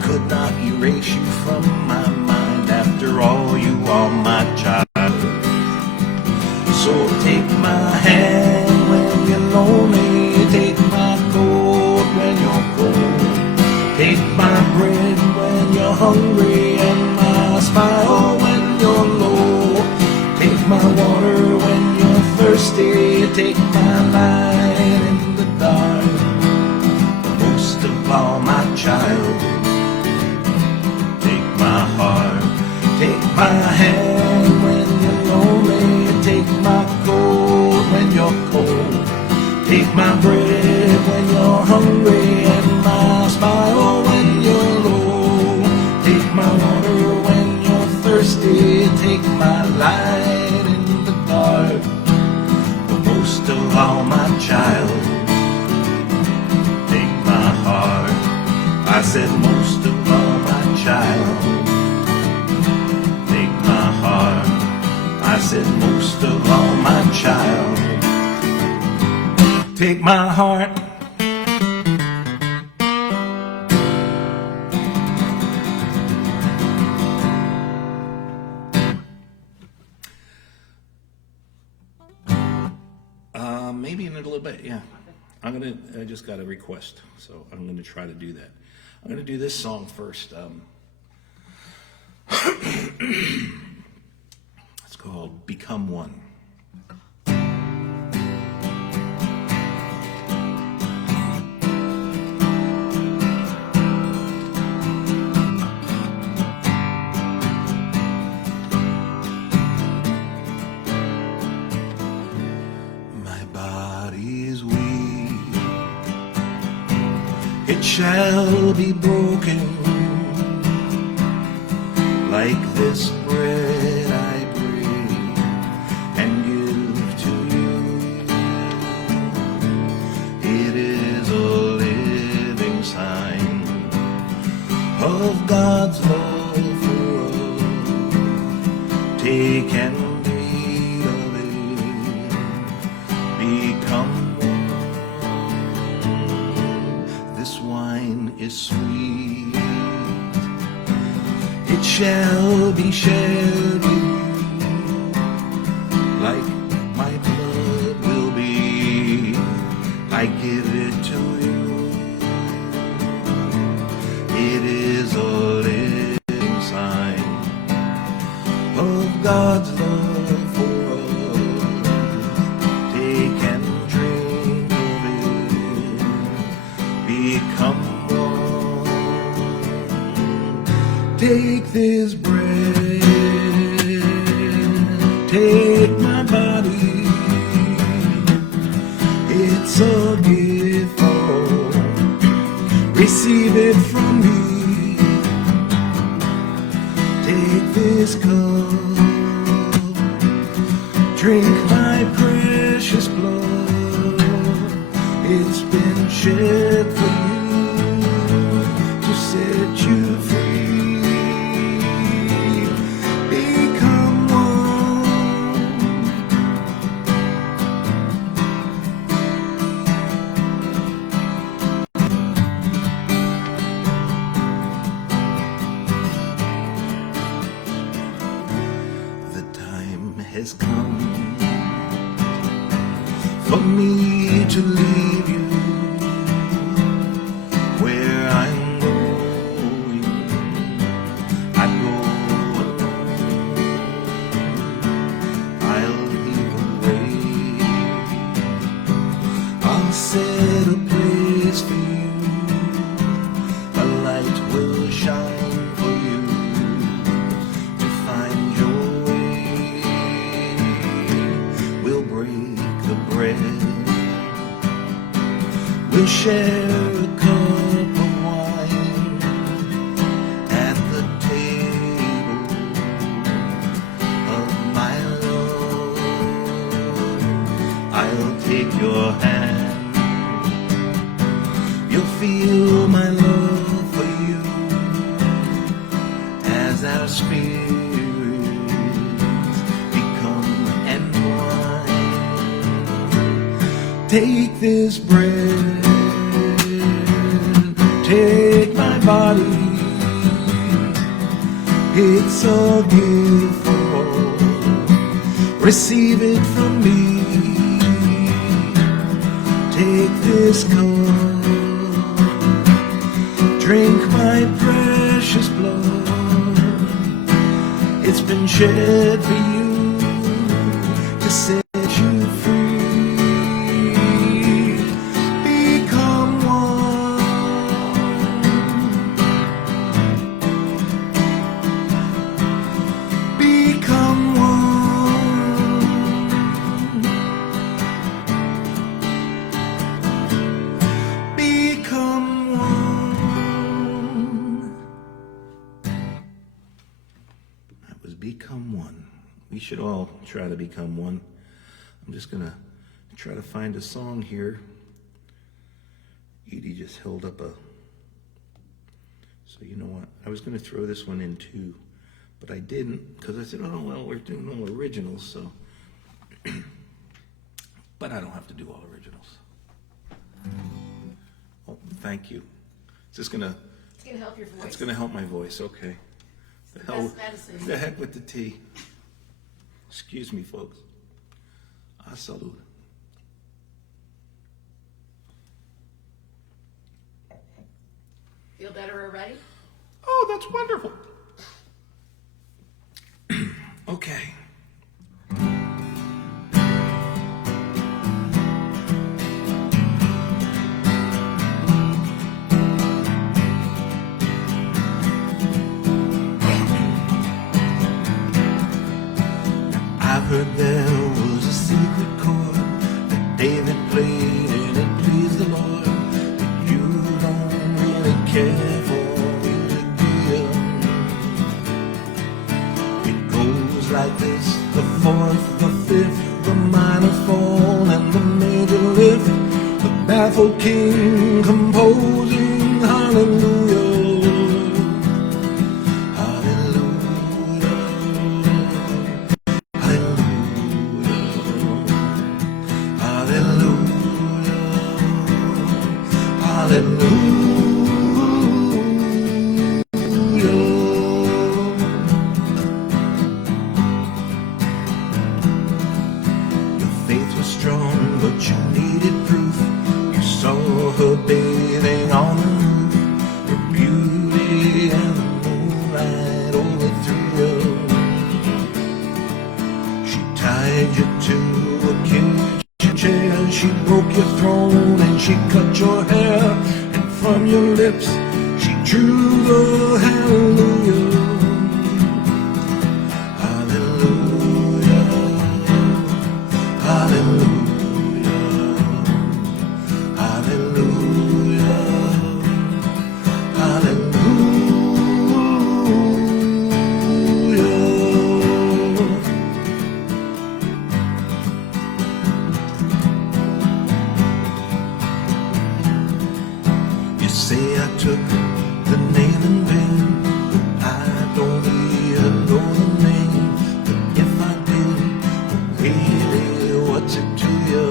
could not erase you from my mind. After all, you are my child. So take my hand when you're lonely, take my coat when you're cold, take my bread when you're hungry, and my smile when you're low. Take my water when you're thirsty, take my light in the dark. Most of all, my child, take my heart, take my hand when you're lonely, take my coat when you're cold, take my bread when you're hungry, and my smile when you're low. Take my water when you're thirsty, take my light in the dark. But most of all, my child, take my heart. I said most of all, my child, take my heart. I said most of all, my child, take my heart. Maybe in a little bit, yeah. I just got a request, so I'm gonna try to do that. I'm gonna do this song first. It's called Become One. It shall be broken like this bread I break and give to you. It is a living sign of God's love for us. Take and eat of it, become is sweet. It shall be shared with you, like my blood will be. I give it to you. It is a living sign of God's love for us. Take and drink of it, become. Take this bread, take my body. It's a gift, oh, receive it from me. Take this cup, drink my precious blood. It's been shed for you to set you free. Has come for me to leave you where I'm going. I go alone. I'll lead the way. I'll set a place for you. A light will shine for you to find your we'll share a cup of wine at the table of my love. I'll take your hand. You'll feel my love for you as our spirits become entwined. Take this bread, take my body, It's a gift for all. Receive it from me. Take this cup. Drink my precious blood. It's been shed for you to set you free. Become one. Become one. Become one. That was Become One. We should all try to become one. I'm just gonna try to find a song here. Edie just held up a... So you know what? I was gonna throw this one in too, but I didn't, because I said, oh, well, we're doing no originals, so... But I don't have to do all originals. Oh, thank you. It's just gonna... It's gonna help your voice. It's gonna help my voice, okay. The the hell, best medicine. the heck with the tea. Excuse me, folks. A salud. Feel better already? Oh, that's wonderful. Okay. I've heard there was a secret chord that David played and it pleased the Lord. But you don't really care for music, do you? It goes like this: the fourth, the fifth, the minor fall, and the major lift. The baffled king composing hallelujah. Your faith was strong, but you needed proof. You saw her bathing on the roof, her beauty and the moonlight overthrew you. She tied you to a kitchen chair, she broke your throne and she cut your hair, and from your lips she drew the hallelujah. Hallelujah, hallelujah, hallelujah, hallelujah. You say I took the name in vain, but I don't even know the name. But if I did, really, what's it to you?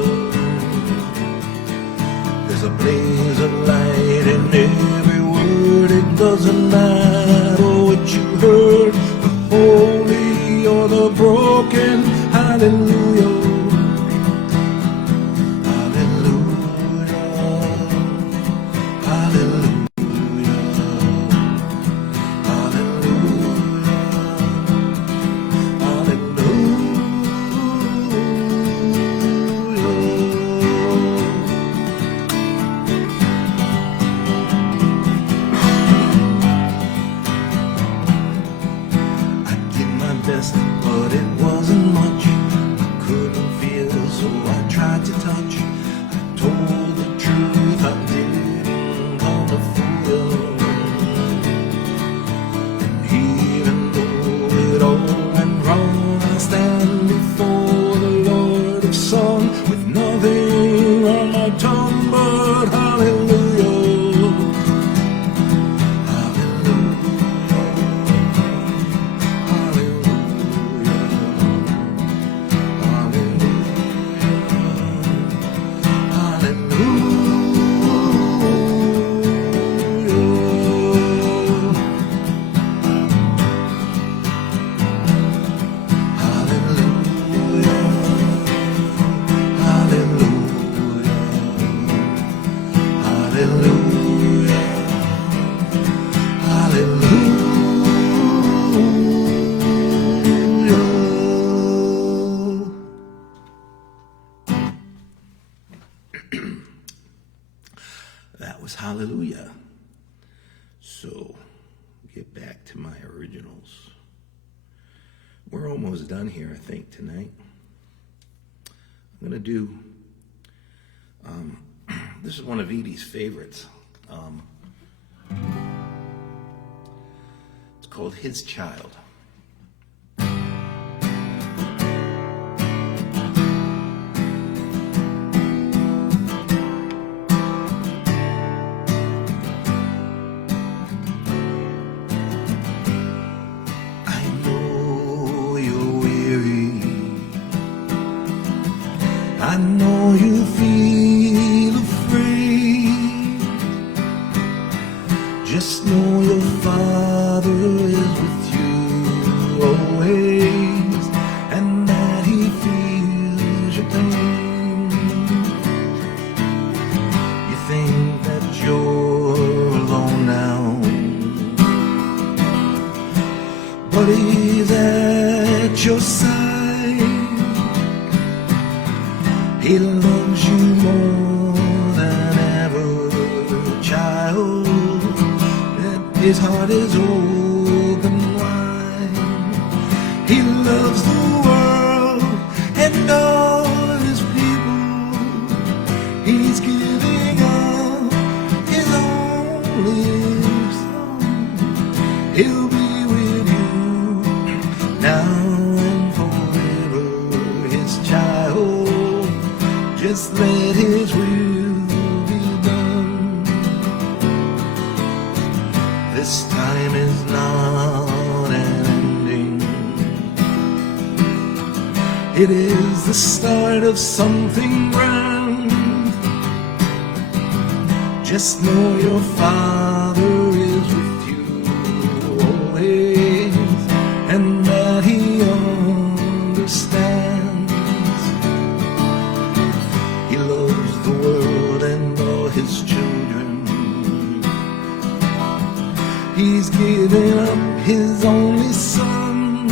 There's a blaze of light in every word. It doesn't matter what you heard, the holy or the broken. Hallelujah. Hallelujah. So, get back to my originals. We're almost done here, I think, tonight. I'm going to do, this is one of Edie's favorites. It's called His Child. I know you feel afraid. Just know your Father is with you always, and that He feels your pain. You think that you're alone now, but He's at your side. He loves you more than ever, child. His heart is open wide. He loves the world and all His people. He's giving up His only Son. He'll be with you now and forever, His child. Just let His will be done. This time is not an ending. It is the start of something grand. Just know your Father is with you always, and that He understands. The world and all His children. He's given up His only Son,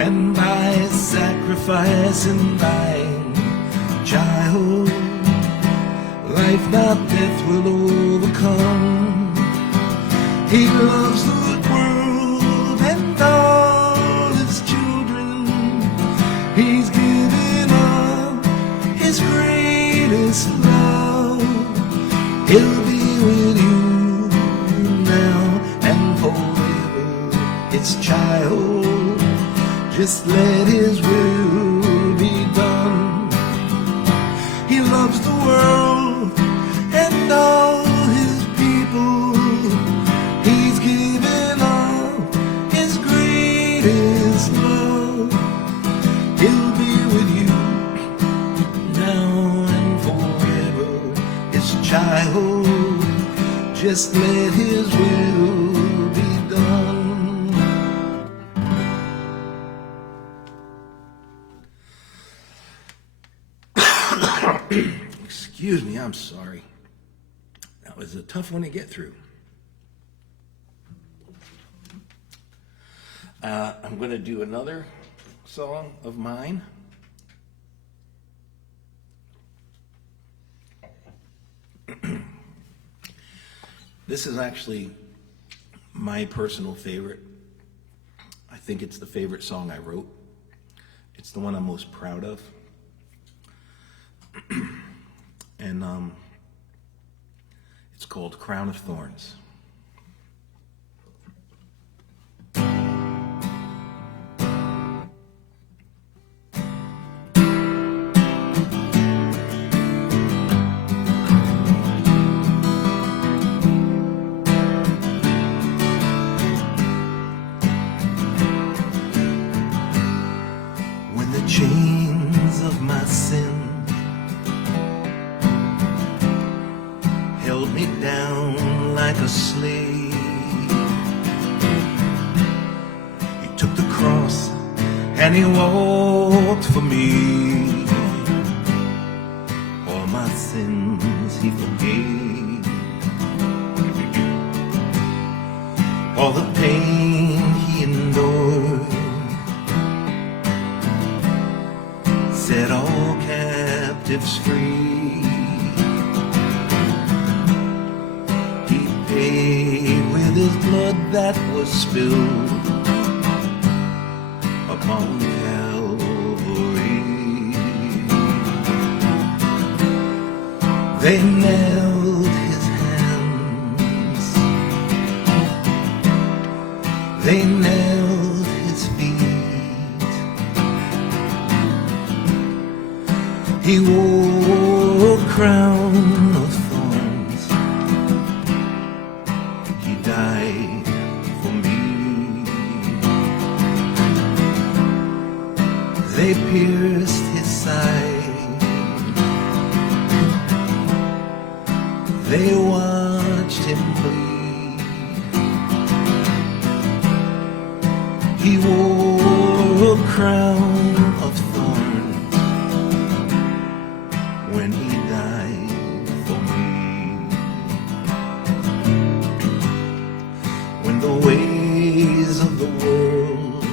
and by His sacrifice and dying, child, life not death will overcome. He loves the world and all His children. He's given up His greatest love. He'll be with you now and forever, His child. Just let His will be done. He loves the world and all His people. He's given up His greatest love. He'll be with you now and forever, His child. Just let His will be done. Excuse me, I'm sorry. That was a tough one to get through. I'm going to do another song of mine. This is actually my personal favorite. I think it's the favorite song I wrote. It's the one I'm most proud of. And it's called Crown of Thorns. When the chains of my sin held me down like a slave, He took the cross and He walked for me. All my sins He forgave, all the pain He endured, set all captives free. that was spilled upon Calvary. They nailed his hands, they nailed his feet. He wore a crown of thorns, he died for me. They pierced his side, they watched him bleed. He wore a crown of thorns when he died for me. When the ways of the world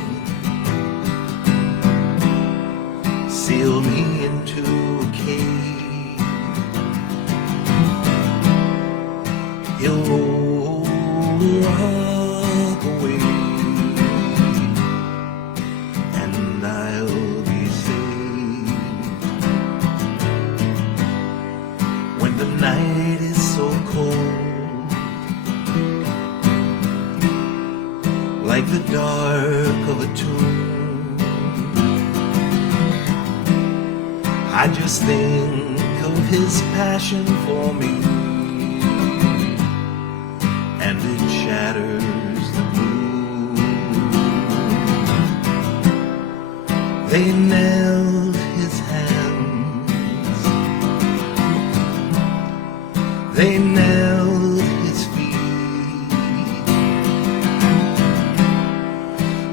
seal me into a cave, he'll roll the rock away, and I'll be saved. When the night is so cold, like the dark of a tomb, I just think of his passion for me, and it shatters the gloom. They nailed his hands, they nailed his feet.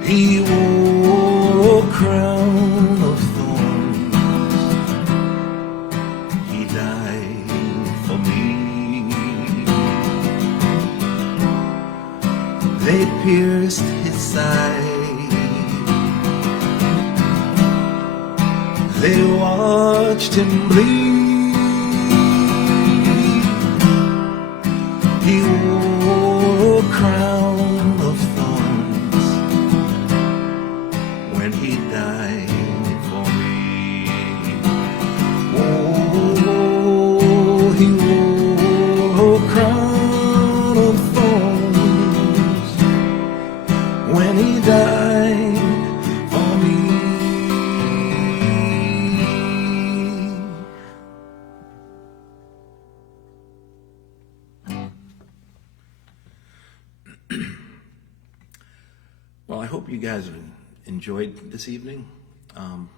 He wore a crown of thorns, he died for me. They pierced his side, they watched him bleed. He wore a crown of thorns when he died for me. Oh, he wore a crown of thorns when he died for me. Well, I hope you guys enjoyed this evening. I'm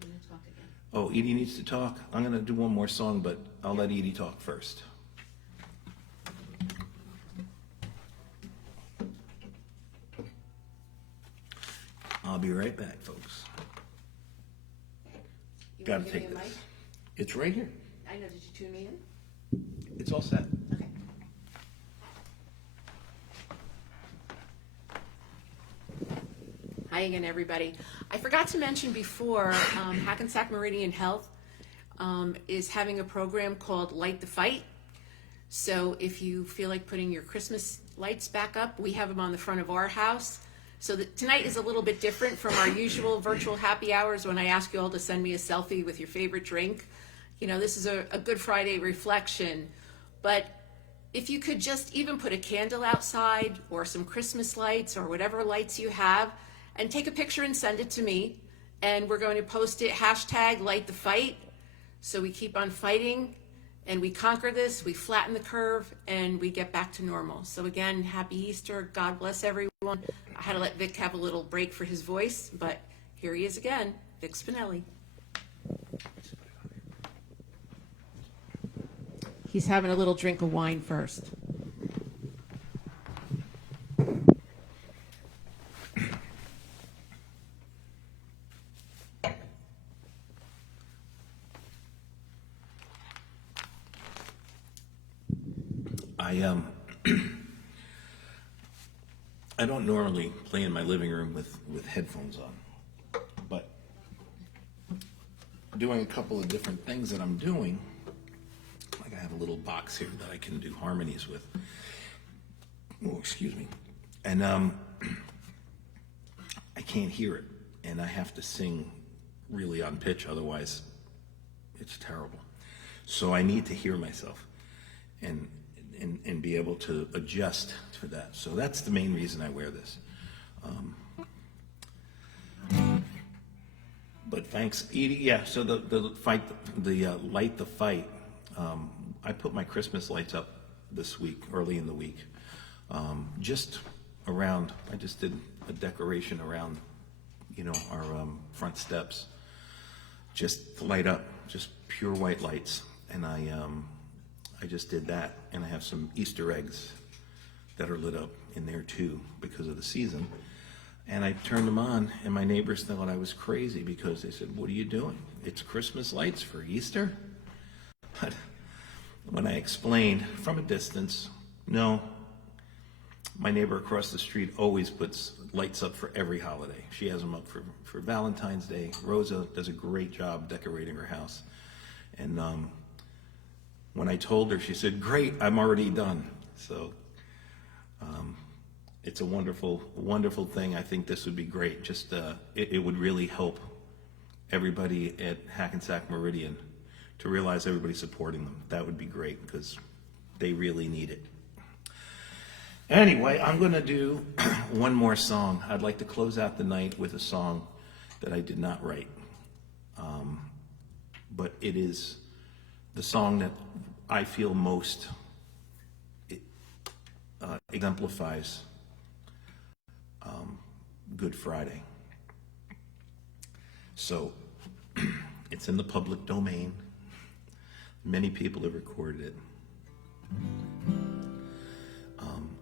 gonna talk again. Oh, Edie needs to talk. I'm going to do one more song, but I'll let Edie talk first. I'll be right back, folks. You Got wanna to give take me a this. mic? It's right here. I know, did you tune me in? It's all set. Okay. Hi again, everybody. I forgot to mention before, Hackensack Meridian Health is having a program called Light the Fight. So if you feel like putting your Christmas lights back up, we have them on the front of our house. So tonight is a little bit different from our usual virtual happy hours when I ask you all to send me a selfie with your favorite drink. You know, this is a Good Friday reflection. But if you could just even put a candle outside or some Christmas lights or whatever lights you have, and take a picture and send it to me. And we're going to post it, hashtag Light the Fight. So we keep on fighting and we conquer this, we flatten the curve, and we get back to normal. So again, happy Easter. God bless everyone. I had to let Vic have a little break for his voice, but here he is again, Vic Spinelli. He's having a little drink of wine first. I don't normally play in my living room with headphones on, but doing a couple of different things that I'm doing, like I have a little box here that I can do harmonies with. Oh, excuse me. And I can't hear it, and I have to sing really on pitch, otherwise it's terrible. So I need to hear myself and be able to adjust to that. So that's the main reason I wear this. But thanks, Edie. Yeah, so the fight, light the fight. I put my Christmas lights up this week, early in the week. Just around, I just did a decoration around, our front steps. Just light up, just pure white lights. And I just did that. And I have some Easter eggs that are lit up in there too because of the season. And I turned them on, and my neighbors thought I was crazy because they said, "What are you doing? It's Christmas lights for Easter?" But when I explained from a distance, no, my neighbor across the street always puts lights up for every holiday. She has them up for Valentine's Day. Rosa does a great job decorating her house. And when I told her, she said, "Great, I'm already done." So it's a wonderful, wonderful thing. I think this would be great. Just it would really help everybody at Hackensack Meridian to realize everybody's supporting them. That would be great because they really need it. Anyway, I'm going to do one more song. I'd like to close out the night with a song that I did not write. But it is the song that I feel most exemplifies Good Friday. So it's in the public domain. Many people have recorded it.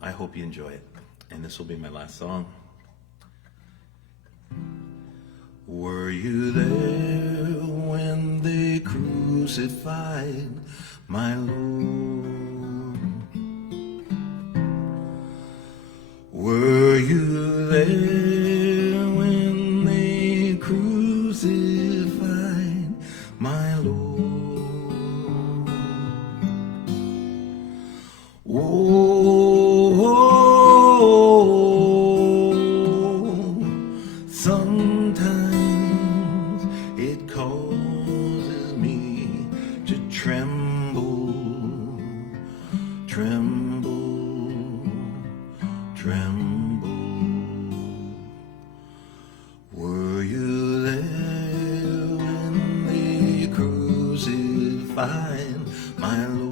I hope you enjoy it. And this will be my last song. Were you there when they crucified my Lord? Were you there when they crucified my Lord? Oh, sometimes it causes me to tremble, tremble, tremble. Were you there when they crucified my Lord?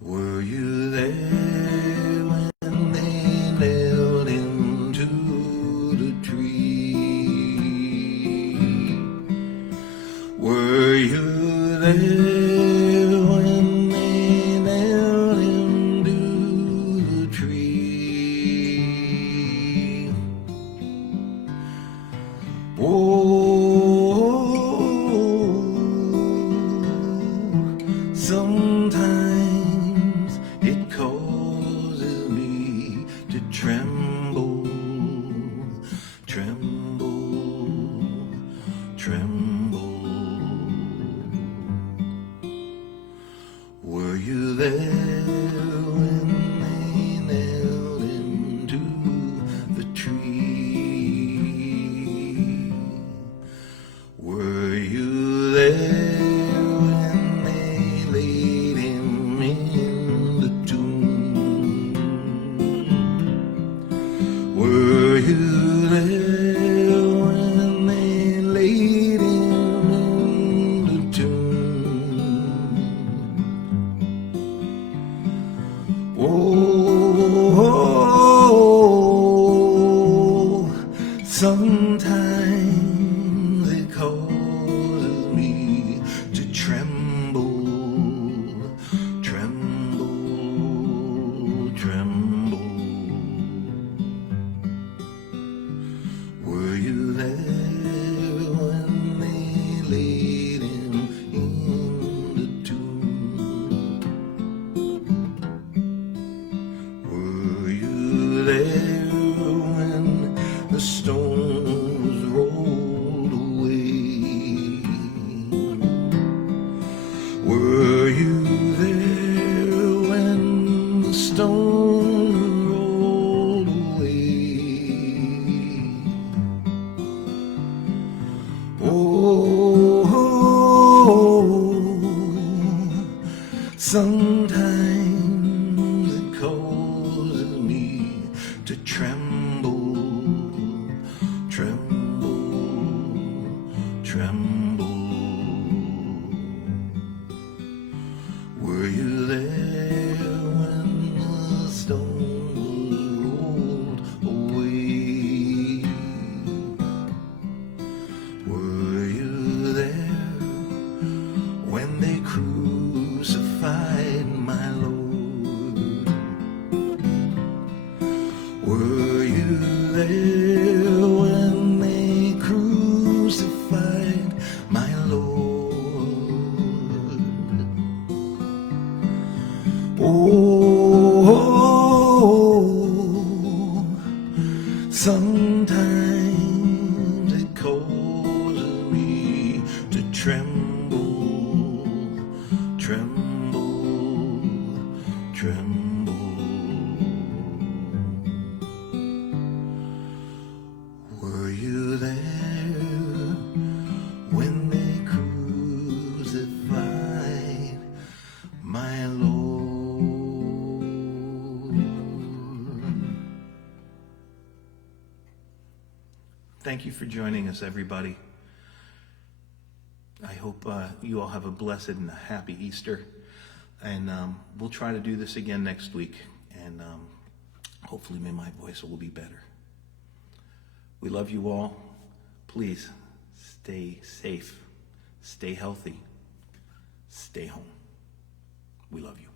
Were you there when they nailed him to the tree? Were you there when they nailed him to the tree? Oh, sometimes it causes me to tremble, tremble, tremble. Were you there when they nailed him to the tree? Were you there when they laid him in the tomb? Were you there when they laid him in the tomb? Oh, sometimes it causes me to tremble, tremble, tremble. Were you there when they laid him in the tomb? Were you there when the stone Sometimes it causes me to tremble, tremble, tremble. Were you there when the stone was rolled away? Were you there when they crucified my Lord? Were you there when they crucified my Lord? Oh, sometimes it causes me to tremble, tremble, tremble. Were you there when they crucified my Lord? Thank you for joining us, everybody. I hope you all have a blessed and a happy Easter. And we'll try to do this again next week. And hopefully my voice will be better. We love you all. Please stay safe, stay healthy, stay home. We love you.